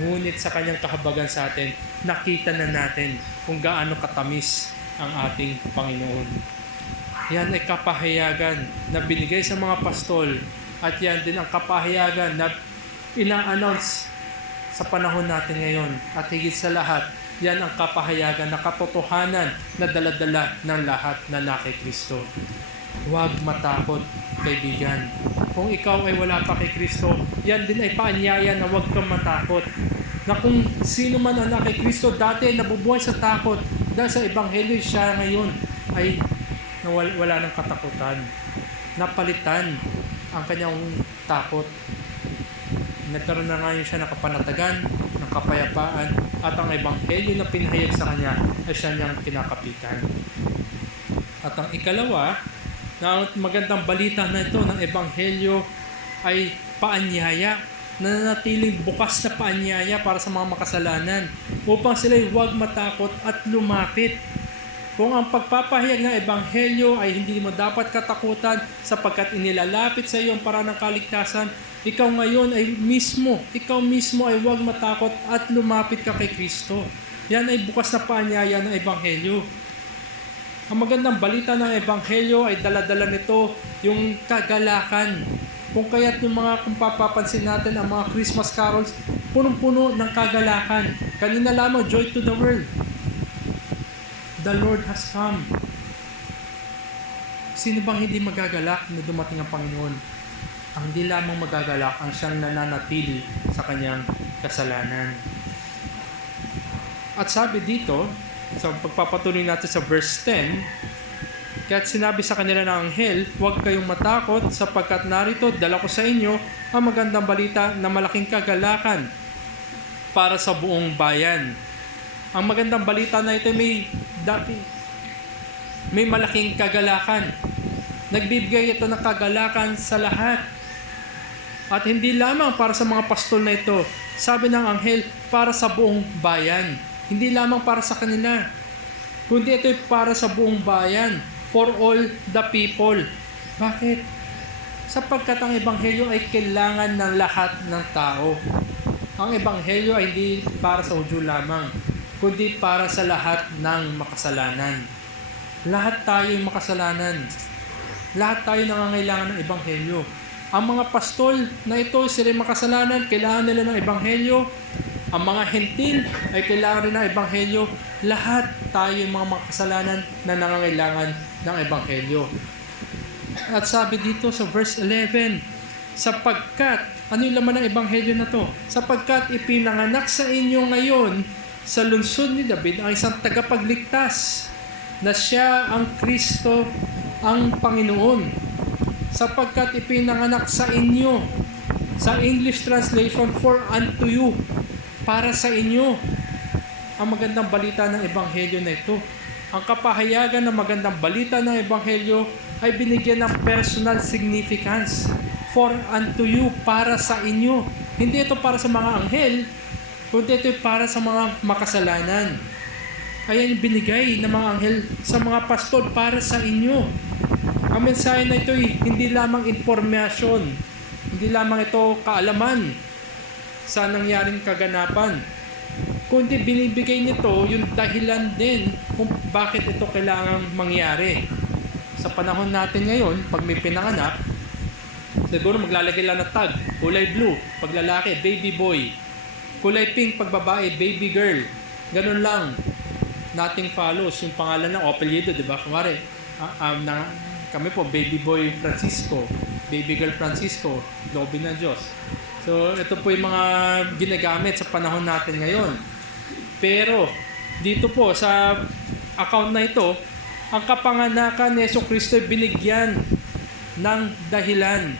Ngunit sa kanyang kahabagan sa atin, nakita na natin kung gaano katamis ang ating Panginoon. Yan ay kapahayagan na binigay sa mga pastol, at yan din ang kapahayagan na ina-announce sa panahon natin ngayon. At higit sa lahat, yan ang kapahayagan na katotohanan na daladala ng lahat na nakay Kristo. Huwag matakot, kaibigan. Kung ikaw ay wala pa kay Kristo, yan din ay paanyaya na huwag kang matakot. Na kung sino man ang nakay Kristo, dati nabubuhay sa takot, dahil sa Ebanghelyo siya ngayon ay wala ng katakutan. Napalitan ang kanyang takot. Nagkaroon na ngayon siya ng kapanatagan, ng kapayapaan, at ang Ebanghelyo na pinahayag sa kanya ay siya niyang kinakapitan. At ang ikalawa, na magandang balita na ito ng Ebanghelyo ay paanyaya, na nanatiling bukas na paanyaya para sa mga makasalanan upang sila'y huwag matakot at lumapit. Kung ang pagpapahayag ng Ebanghelyo ay hindi mo dapat katakutan sapagkat inilalapit sa iyo ang paraan ng kaligtasan, ikaw mismo ay huwag matakot at lumapit ka kay Kristo. Yan ay bukas na paanyaya ng Ebanghelyo. Ang magandang balita ng Ebanghelyo ay dala-dala nito yung kagalakan. Kung papapansin natin ang mga Christmas carols, punong-puno ng kagalakan. Kanina lamang, joy to the world. The Lord has come. Sino bang hindi magagalak na dumating ang Panginoon? Ang hindi lamang magagalak ang siyang nananatili sa kanyang kasalanan. At sabi dito, sa pagpapatuloy natin sa verse 10, kaya't sinabi sa kanila ng anghel, huwag kayong matakot sapagkat narito dala ko sa inyo ang magandang balita na malaking kagalakan para sa buong bayan. Ang magandang balita na ito may malaking kagalakan. Nagbibigay ito ng kagalakan sa lahat. At hindi lamang para sa mga pastol na ito. Sabi ng anghel, para sa buong bayan. Hindi lamang para sa kanila, kundi ito ay para sa buong bayan. For all the people. Bakit? Sapagkat ang Ebanghelyo ay kailangan ng lahat ng tao. Ang Ebanghelyo ay hindi para sa Hudyo lamang, kundi para sa lahat ng makasalanan. Lahat tayo ay makasalanan. Lahat tayo nangangailangan ng Ebanghelyo. Ang mga pastol na ito, sila makasalanan, kailangan nila ng Ebanghelyo. Ang mga hentil ay kailangan rin ng Ebanghelyo. Lahat tayo yung mga makasalanan na nangangailangan ng Ebanghelyo. At sabi dito sa verse 11, sapagkat, ano yung laman ng Ebanghelyo na to? Sapagkat ipinanganak sa inyo ngayon sa lungsod ni David ang isang tagapagligtas na siya ang Kristo ang Panginoon. Sapagkat ipinanganak sa inyo, sa English translation, for unto you, para sa inyo. Ang magandang balita ng Ebanghelyo na ito. Ang kapahayagan ng magandang balita ng Ebanghelyo ay binigyan ng personal significance. For unto you, para sa inyo. Hindi ito para sa mga anghel, kundi ito para sa mga makasalanan. Ayan binigay ng mga anghel sa mga pastol para sa inyo. Ang mensahe na ito ay hindi lamang informasyon, hindi lamang ito kaalaman sa nangyaring kaganapan, kundi binibigay nito yung dahilan din kung bakit ito kailangang mangyari. Sa panahon natin ngayon, pag may pinanganak, siguro maglalagay lang ng tag, kulay blue, pag lalaki, baby boy, kulay pink, pag babae, baby girl. Ganun lang. Nothing follows. Yung pangalan ng apelyido, di ba? Kumari, kami po, baby boy Francisco, baby girl Francisco, lobi ng Diyos. So, ito po yung mga ginagamit sa panahon natin ngayon. Pero, dito po, sa account na ito, ang kapanganakan ni Jesucristo ay binigyan ng dahilan.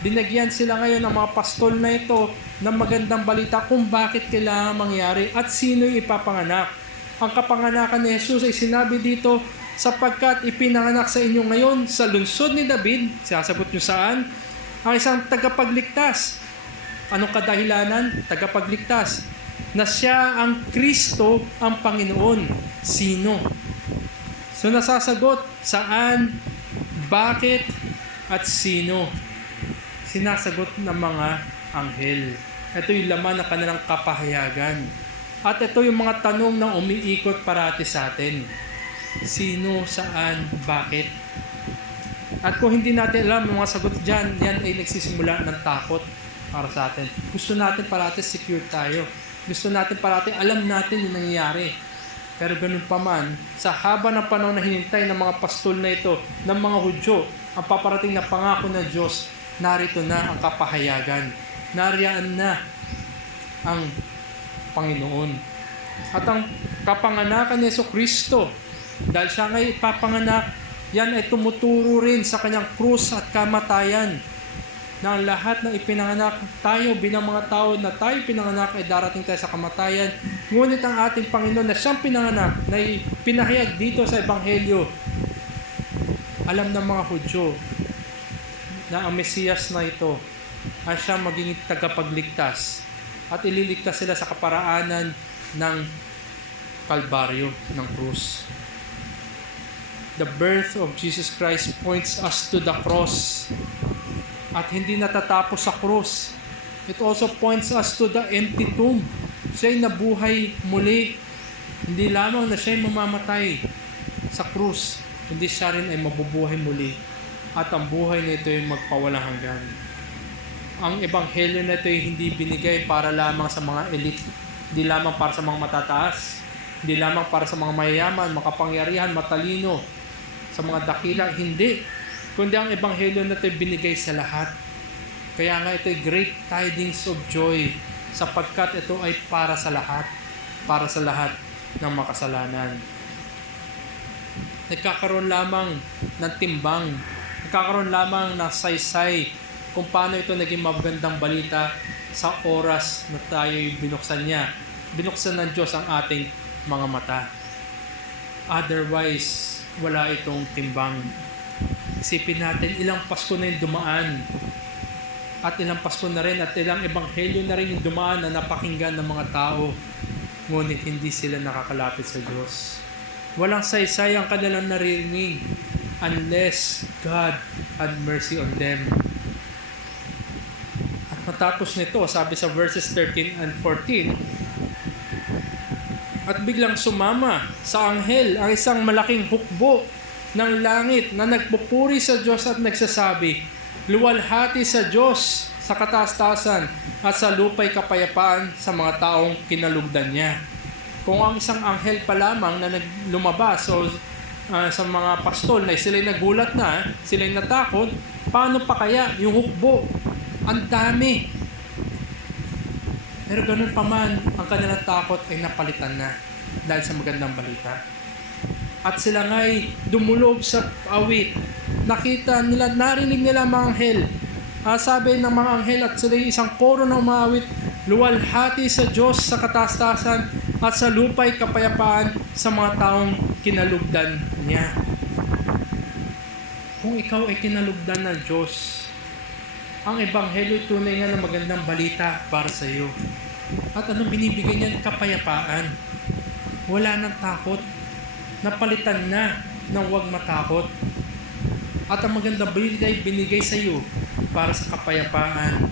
Binigyan sila ngayon ng mga pastol na ito ng magandang balita kung bakit kailangan mangyari at sino yung ipapanganak. Ang kapanganakan ni Jesus ay sinabi dito sapagkat ipinanganak sa inyo ngayon sa lungsod ni David, sasagot nyo saan, ang isang tagapagligtas. Anong kadahilanan? Tagapagligtas. Na siya ang Kristo, ang Panginoon. Sino? So nasasagot, saan, bakit, at sino? Sinasagot ng mga anghel. Ito yung laman ng kanilang kapahayagan. At ito yung mga tanong na umiikot parati sa atin. Sino, saan, bakit? At kung hindi natin alam ang mga sagot dyan, yan ay nagsisimula ng takot para sa atin. Gusto natin parati secure tayo. Gusto natin parati alam natin yung nangyayari. Pero ganun pa man, sa haba ng panahon na hinintay ng mga pastol na ito, ng mga Hudyo, ang paparating na pangako ng Diyos, narito na ang kapahayagan. Nariyaan na ang Panginoon. At ang kapanganakan ni Jesucristo, dahil siya ngay ipapanganak, yan ay tumuturo rin sa kanyang krus at kamatayan. Na ang lahat ng ipinanganak tayo bilang mga tao na tayo pinanganak ay darating tayo sa kamatayan. Ngunit ang ating Panginoon na siyang pinanganak, na pinahayag dito sa Ebanghelyo, alam ng mga Hudyo na ang Mesiyas na ito ay siya maging tagapagligtas at ililigtas sila sa kaparaanan ng Kalbaryo, ng krus. The birth of Jesus Christ points us to the cross. At hindi natatapos sa krus. It also points us to the empty tomb. Siya'y nabuhay muli. Hindi lamang na siya'y mamamatay sa krus, hindi siya rin ay mabubuhay muli. At ang buhay nito ay magpawalang hanggan. Ang ebanghelyo na ito ay hindi binigay para lamang sa mga elite. Hindi lamang para sa mga matataas. Hindi lamang para sa mga mayayaman, makapangyarihan, matalino, sa mga dakila. Hindi. Kundi ang ebanghelyo na ito binigay sa lahat. Kaya nga ito ay great tidings of joy, sapagkat ito ay para sa lahat ng makasalanan. Nagkakaroon lamang ng timbang, nagkakaroon lamang ng saysay kung paano ito naging magandang balita sa oras na tayo'y binuksan niya. Binuksan ng Diyos ang ating mga mata. Otherwise, wala itong timbang. Isipin natin, ilang Pasko na yung dumaan. At ilang Pasko na rin at ilang ebanghelyo na rin yung dumaan na napakinggan ng mga tao. Ngunit hindi sila nakakalapit sa Diyos. Walang saysay ang kanilang narinig unless God had mercy on them. At matapos nito, sabi sa verses 13 and 14, at biglang sumama sa anghel ang isang malaking hukbo ng langit na nagpupuri sa Diyos at nagsasabi, luwalhati sa Diyos sa kataas-taasan at sa lupa'y kapayapaan sa mga taong kinalugdan niya. Kung ang isang anghel pa lamang na lumabas o sa mga pastol na sila'y nagulat na, sila'y natakot, paano pa kaya yung hukbo? Ang dami. Pero ganun pa man, ang kanilang takot ay napalitan na dahil sa magandang balita. At sila nga'y dumulob sa awit. Nakita nila, narinig nila mga anghel. Sabi ng mga anghel at sila isang koro na umawit, luwalhati sa Diyos sa kataas-taasan at sa lupa'y kapayapaan sa mga taong kinalugdan niya. Kung ikaw ay kinalugdan ng Diyos, ang ebanghelyo tunay nga na magandang balita para sa iyo. At anong binibigay niyan? Kapayapaan. Wala nang takot. Napalitan na ng huwag matakot. At ang magandang balita ay binigay sa iyo para sa kapayapaan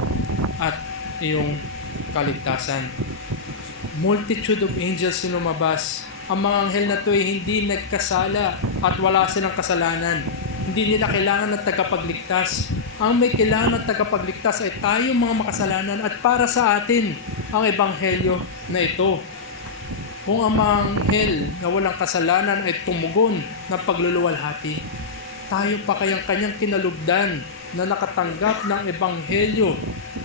at iyong kaligtasan. Multitude of angels yung lumabas. Ang mga anghel na ito ay hindi nagkasala at wala silang kasalanan. Hindi nila kailangan ng tagapagligtas. Ang may kailangan ng tagapagligtas ay tayo mga makasalanan at para sa atin ang ebanghelyo na ito. Kung ang mga anghel na walang kasalanan ay tumugon ng pagluluwalhati, tayo pa kayang kanyang kinalugdan na nakatanggap ng ebanghelyo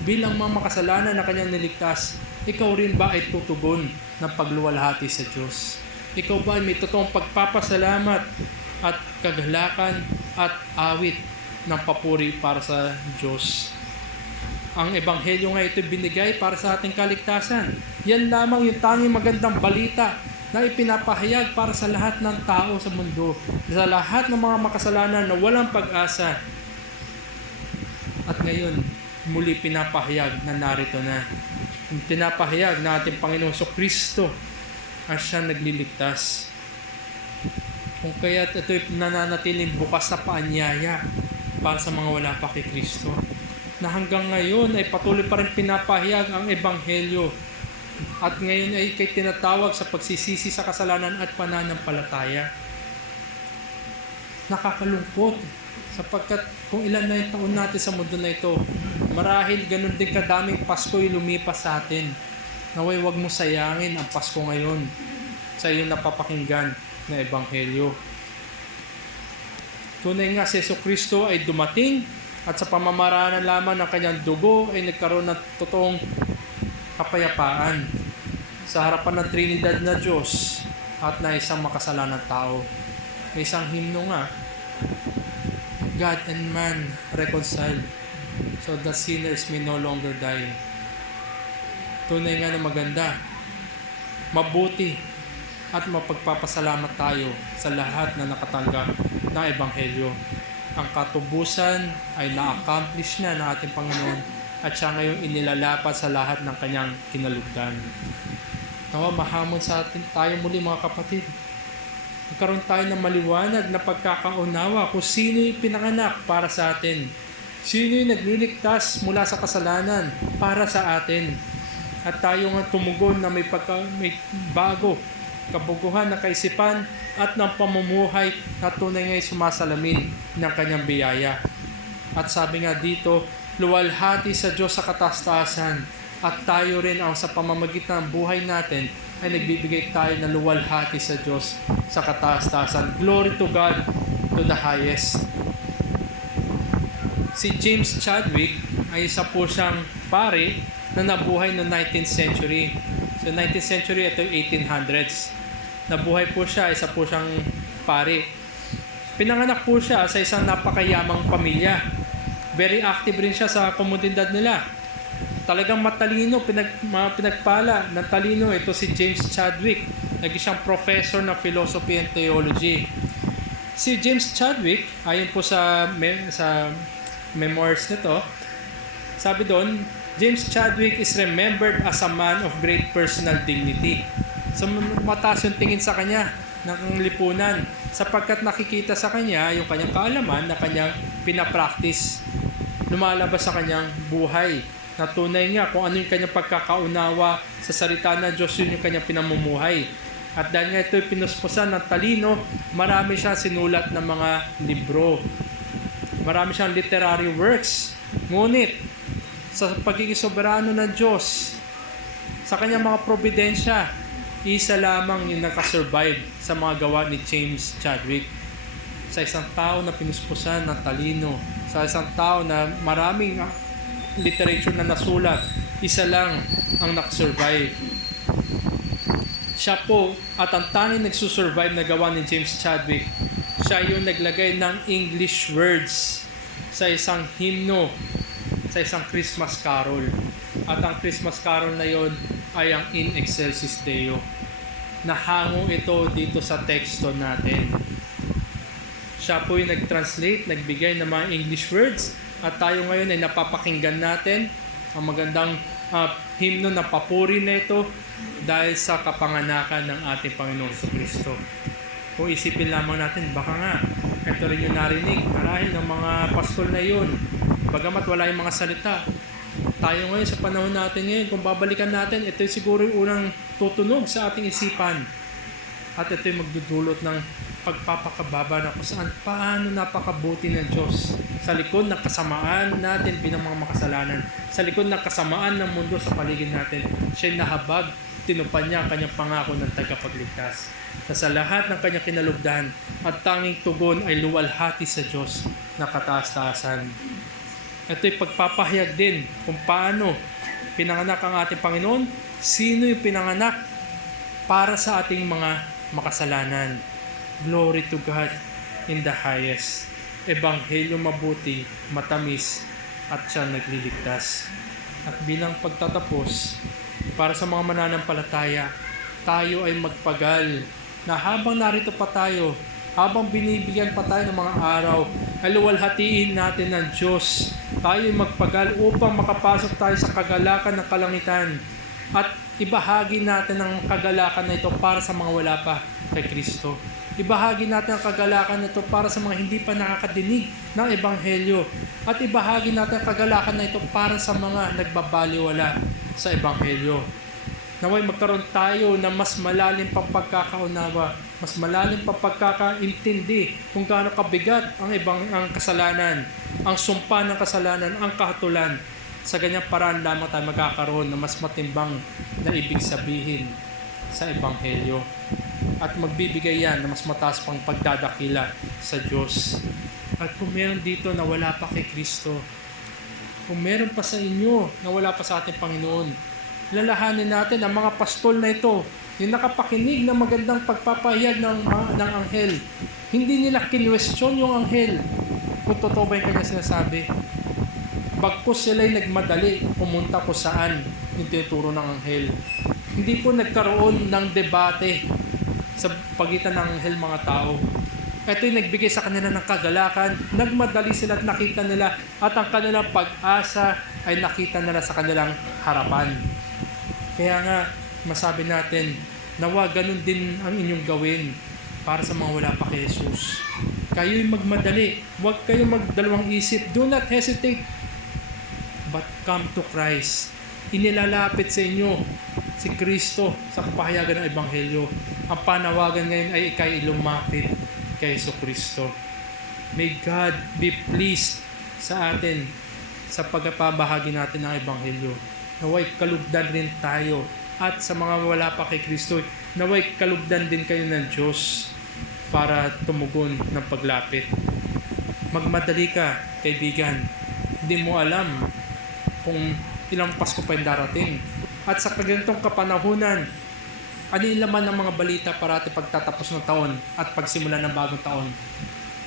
bilang mga makasalanan na kanyang niligtas, ikaw rin ba ay tutugon ng pagluwalhati sa Diyos? Ikaw ba ay may totoong pagpapasalamat at kagalakan at awit ng papuri para sa Diyos? Ang ebanghelyo nga ito binigay para sa ating kaligtasan. Yan lamang yung tanging magandang balita na ipinapahayag para sa lahat ng tao sa mundo, sa lahat ng mga makasalanan na walang pag-asa. At ngayon, muli pinapahayag na narito na. Pinapahayag na ating Panginoong Kristo ang siya nagliligtas. Kung kaya't ito'y nananatiling bukas na paanyaya para sa mga wala pa kay Kristo, na hanggang ngayon ay patuloy pa rin pinapahayag ang Ebanghelyo, at ngayon ay kay tinatawag sa pagsisisi sa kasalanan at pananampalataya. Nakakalungkot sapagkat kung ilan na yung taon natin sa mundo na ito, marahil ganun din kadaming Pasko yung lumipas sa atin. Naway wag mo sayangin ang Pasko ngayon sa iyong napapakinggan na Ebanghelyo. Tunay nga si Jesucristo ay dumating at sa pamamaraanan lamang ng kanyang dugo ay nagkaroon ng totoong kapayapaan sa harapan ng Trinidad na Diyos at na isang makasalanang tao. May isang himno nga, God and man reconciled so that sinners may no longer die. Tunay nga na maganda, mabuti at mapagpapasalamat tayo sa lahat na nakatanggap ng Ebanghelyo. Ang katubusan ay na-accomplish na ng ating Panginoon at siya ngayong inilalapat sa lahat ng kanyang kinalugdan. Nawa mahamon sa atin tayo muli mga kapatid. Magkaroon tayo ng maliwanag na pagkakaunawa kung sino yung pinanganak para sa atin. Sino yung nagliligtas mula sa kasalanan para sa atin. At tayo nga tumugon na may bago, kabuguhan ng kaisipan at ng pamumuhay na tunay nga'y sumasalamin ng kanyang biyaya. At sabi nga dito, luwalhati sa Diyos sa kataas-taasan at tayo rin ang sa pamamagitan ng buhay natin ay nagbibigay tayo ng luwalhati sa Diyos sa kataas-taasan. Glory to God to the highest. Si James Chadwick ay isa po siyang pari na nabuhay noong 19th century. So 19th century, ito yung 1800s. Nabuhay po siya, isa po siyang pari. Pinanganak po siya sa isang napakayamang pamilya. Very active rin siya sa komunidad nila. Talagang matalino, pinagpala ng talino ito si James Chadwick. Naging siyang professor ng philosophy and theology. Si James Chadwick, ayon po sa memoirs nito, sabi doon, James Chadwick is remembered as a man of great personal dignity. So mataas yung tingin sa kanya ng lipunan sapagkat nakikita sa kanya yung kanyang kaalaman na kanyang pinapractice. Lumalabas sa kanyang buhay na tunay nga kung ano yung kanyang pagkakaunawa sa salita ng Diyos, yun yung kanyang pinamumuhay. At dahil nga ito'y pinuspusan ng talino, marami siyang sinulat ng mga libro. Marami siyang literary works. Ngunit, sa pagiging soberano ng Diyos, sa kanyang mga probidensya, isa lamang yung nakasurvive sa mga gawa ni James Chadwick. Sa isang tao na pinuspusan ng talino, sa isang tao na maraming literature na nasulat, isa lang ang nakasurvive. Siya po at ang tanging nagsusurvive na gawa ni James Chadwick, siya yung naglagay ng English words sa isang hymno, sa isang Christmas carol. At ang Christmas carol na yon ay ang In Excelsis Deo. Nahango ito dito sa teksto natin. Siya po yung nag-translate, nagbigay ng mga English words at tayo ngayon ay napapakinggan natin ang magandang hymno na papuri na ito dahil sa kapanganakan ng ating Panginoon Kristo. Kung isipin lamang natin, baka nga ito rin yung narinig marahil ng mga pastol na yun, bagamat wala yung mga salita. Tayo ngayon sa panahon natin ngayon, kung babalikan natin, ito siguro yung unang tutunog sa ating isipan. At ito yung magdudulot ng pagpapakababa na kung saan paano napakabuti ng Diyos sa likod ng kasamaan natin bilang mga makasalanan, sa likod ng kasamaan ng mundo sa paligid natin. Siya'y nahabag, tinupad niya ang kanyang pangako ng tagapagligtas. Na sa lahat ng kanyang kinalugdan at tanging tugon ay luwalhati sa Diyos na kataas-taasan. Ito'y pagpapahayag din kung paano pinanganak ang ating Panginoon, sino yung pinanganak para sa ating mga makasalanan. Glory to God in the highest. Ebanghelyo mabuti, matamis, at siya nagliligtas. At bilang pagtatapos, para sa mga mananampalataya, tayo ay magpagal. Na habang narito pa tayo, habang binibigyan pa tayo ng mga araw, ay luwalhatiin natin ng Diyos. Tayo ay magpagal upang makapasok tayo sa kagalakan ng kalangitan. At ibahagi natin ang kagalakan na ito para sa mga wala pa kay Kristo. Ibahagi natin ang kagalakan na ito para sa mga hindi pa nakakadinig ng Ebanghelyo. At ibahagi natin ang kagalakan na ito para sa mga nagbabaliwala sa Ebanghelyo. Naway magkaroon tayo ng mas malalim pang pagkakaunawa, mas malalim pang pagkakaintindi kung gaano kabigat ang kasalanan, ang sumpa ng kasalanan, ang kahatulan. Sa ganyang paraan lamang tayo magkakaroon ng mas matimbang na ibig sabihin sa Ebanghelyo. At magbibigay yan ng mas mataas pang pagdadakila sa Diyos. At kung meron dito na wala pa kay Kristo, kung meron pa sa inyo na wala pa sa ating Panginoon, lalahanin natin ang mga pastol na ito, yung nakapakinig ng magandang pagpapahayag ng anghel. Hindi nila kinwestiyon yung anghel kung totoo ba yung kanya sinasabi. Bagkus sila'y nagmadali pumunta kung saan yung tinuturo ng anghel. Hindi po nagkaroon ng debate sa pagitan ng anghel mga tao. Ito yung nagbigay sa kanila ng kagalakan, nagmadali sila at nakita nila, at ang kanilang pag-asa ay nakita nila sa kanilang harapan. Kaya nga, masabi natin, nawa ganun din ang inyong gawin para sa mga wala pa kay Jesus. Kayo'y magmadali, huwag kayong magdalawang isip, do not hesitate, but come to Christ. Inilalapit sa inyo si Kristo sa kapahayagan ng Ebanghelyo. Ang panawagan ngayon ay ikay lumapit kay Kristo. May God be pleased sa atin sa pagpapahagi natin ng Ebanghelyo. Naway kalugdan rin tayo, at sa mga wala pa kay Kristo, naway kalugdan din kayo ng Diyos para tumugon ng paglapit. Magmadali ka, kaibigan. Hindi mo alam kung ilang Pasko pa yung darating. At sa ganitong kapanahunan, ano yung laman ng mga balita para ating pagtatapos ng taon at pagsimula ng bagong taon?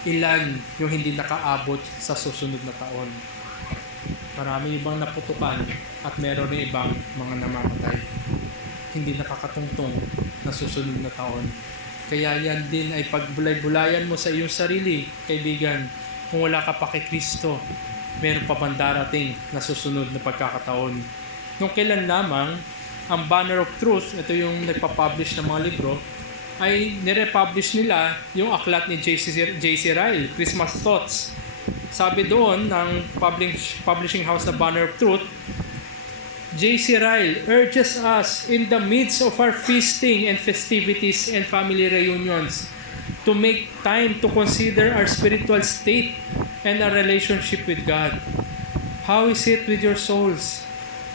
Ilan yung hindi nakaabot sa susunod na taon? Marami ibang naputukan at meron rin ibang mga namamatay. Hindi nakakatungtong na susunod na taon. Kaya yan din ay pagbulay-bulayan mo sa iyong sarili, kaibigan. Kung wala ka pa kay Kristo, meron pa bang darating na susunod na pagkakataon? Nung kailan lamang, ang Banner of Truth, ito yung nagpa-publish ng mga libro, ay nire-publish nila yung aklat ni J.C. Ryle, Christmas Thoughts. Sabi doon ng publishing house na Banner of Truth, J.C. Ryle urges us in the midst of our feasting and festivities and family reunions to make time to consider our spiritual state and our relationship with God. How is it with your souls?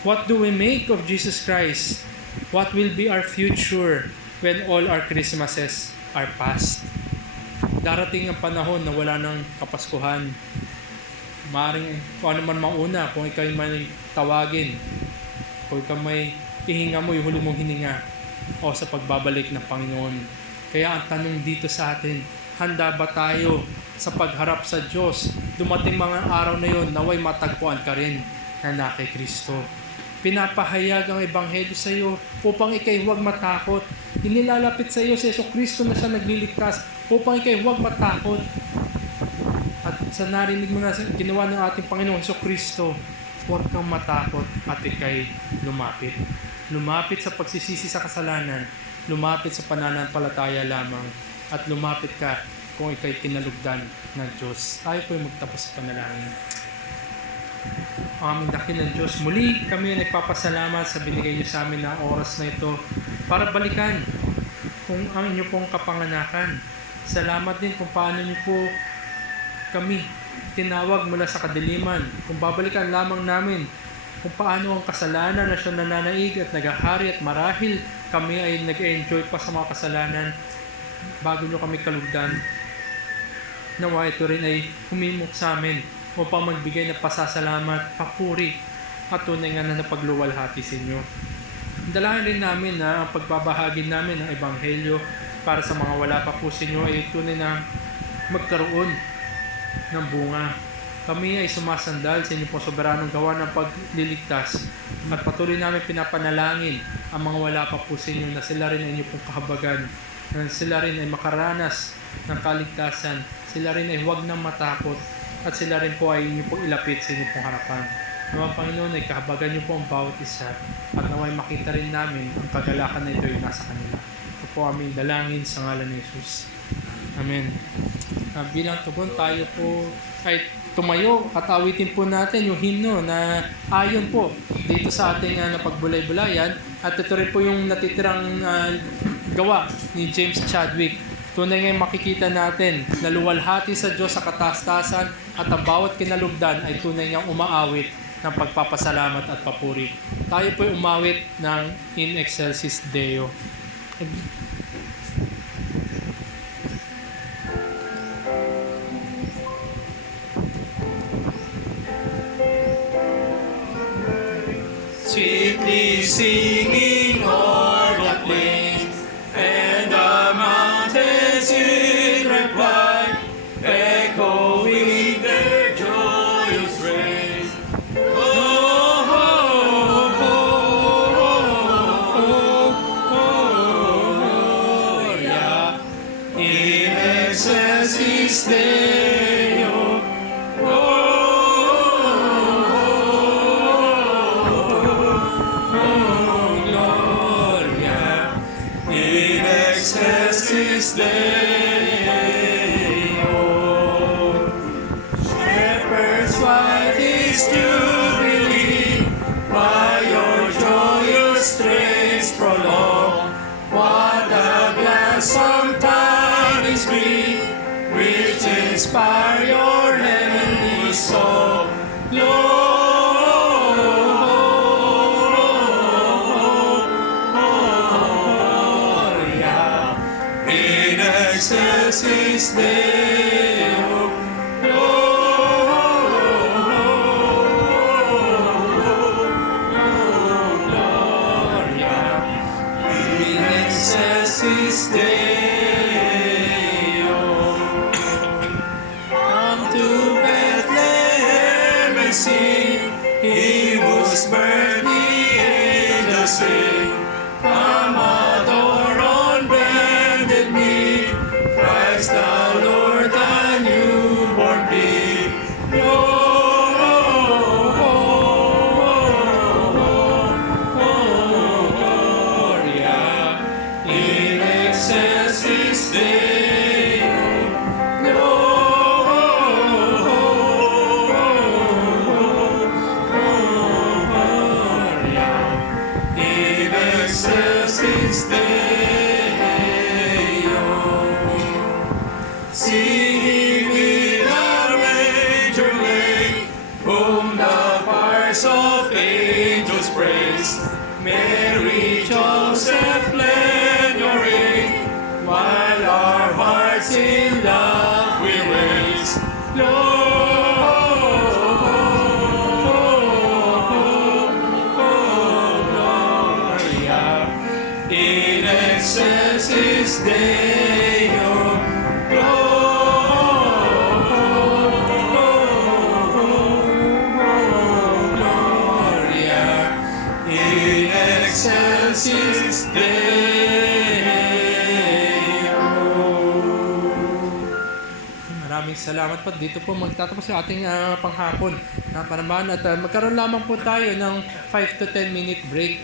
What do we make of Jesus Christ? What will be our future when all our Christmases are past? Darating ang panahon na wala nang Kapaskuhan. Maring kung ano man mauna, kung ikaw may tawagin, kung ikaw may ihinga mo, yung huli mong hininga, o sa pagbabalik ng Panginoon. Kaya ang tanong dito sa atin, handa ba tayo sa pagharap sa Diyos? Dumating mga araw na yon, naway matagpuan ka rin na kay Kristo. Pinapahayag ang Ebanghelyo sa iyo upang ikay huwag matakot. Inilalapit sa iyo si Kristo na siya nagliligtas upang ikay huwag matakot. At sa narinig mo na ginawa ng ating Panginoon Kristo, huwag kang matakot at ikay lumapit. Lumapit sa pagsisisi sa kasalanan, lumapit sa pananampalataya lamang, at lumapit ka kung ikay kinalugdan ng Diyos. Tayo po yung magtapos sa panalangin. Aming dakilang Diyos, muli kami nagpapasalamat sa binigay niyo sa amin na oras na ito para balikan kung ang inyo pong kapanganakan. Salamat din kung paano niyo po kami tinawag mula sa kadiliman. Kung babalikan lamang namin kung paano ang kasalanan na siya nananaig at nagahari, at marahil kami ay nag-enjoy pa sa mga kasalanan bago nyo kami kalugdan. Nawa ito rin ay humimok sa amin upang magbigay ng pasasalamat, papuri at tunay nga na napagluwalhati sa inyo. Dalahan rin namin na ang pagbabahagi namin ng Ebanghelyo para sa mga wala pa po sa inyo ay tunay na magkaroon ng bunga. Kami ay sumasandal sa inyo po soberanong gawa ng pagliligtas at patuloy namin pinapanalangin ang mga wala pa po sa inyo, na sila rin ay inyong pong kahabagan, na sila rin ay makaranas ng kaligtasan, sila rin ay huwag nang matakot, at sila rin po ay inyong pong ilapit sa inyong pong harapan. Nawa Panginoon ay kahabagan niyo po ang bawat isa, at naway makita rin namin ang kagalakan na ito ay nasa kanila. Ito po aming dalangin sa ngalan ni Jesus. Amen. Bilang tugon, tayo po ay tumayo at awitin po natin yung himno na ayon po dito sa ating napagbulay-bulayan, at ito rin po yung natitirang gawa ni James Chadwick. Tunay ngayon makikita natin na luwalhati sa Diyos sa kataas-taasan, at ang bawat kinalugdan ay tunay niyang umaawit ng pagpapasalamat at papuri. Tayo po ay umawit ng In Excelsis Deo. Sweetly singing o'er the plains, and the mountains in reply, echoing their joyous praise. Oh, oh, oh, oh, Gloria in excelsis Deo. Excelsis Deo. Shepherds, what is jubilee? By your joyous strains prolong. What a gladsome time is we, which inspire your heavenly song. Excelsis Deo. Gloria in excelsis Deo. Come to Bethlehem and see, He whose birth the angels sing. Come adore on bended knee, Christ the Lord, the newborn King. Gloria in excelsis Deo. Gloria in excelsis Deo. Singing in a manger lane, whom the choirs of angels praise. Mary, Joseph, lend your aid, while our hearts in love we raise. Gloria in excelsis Deo. Gloria in excelsis Deo. Maraming salamat po. Dito po magtatapos yung ating panghapon na panaman, at magkaroon lamang po tayo ng 5 to 10 minute break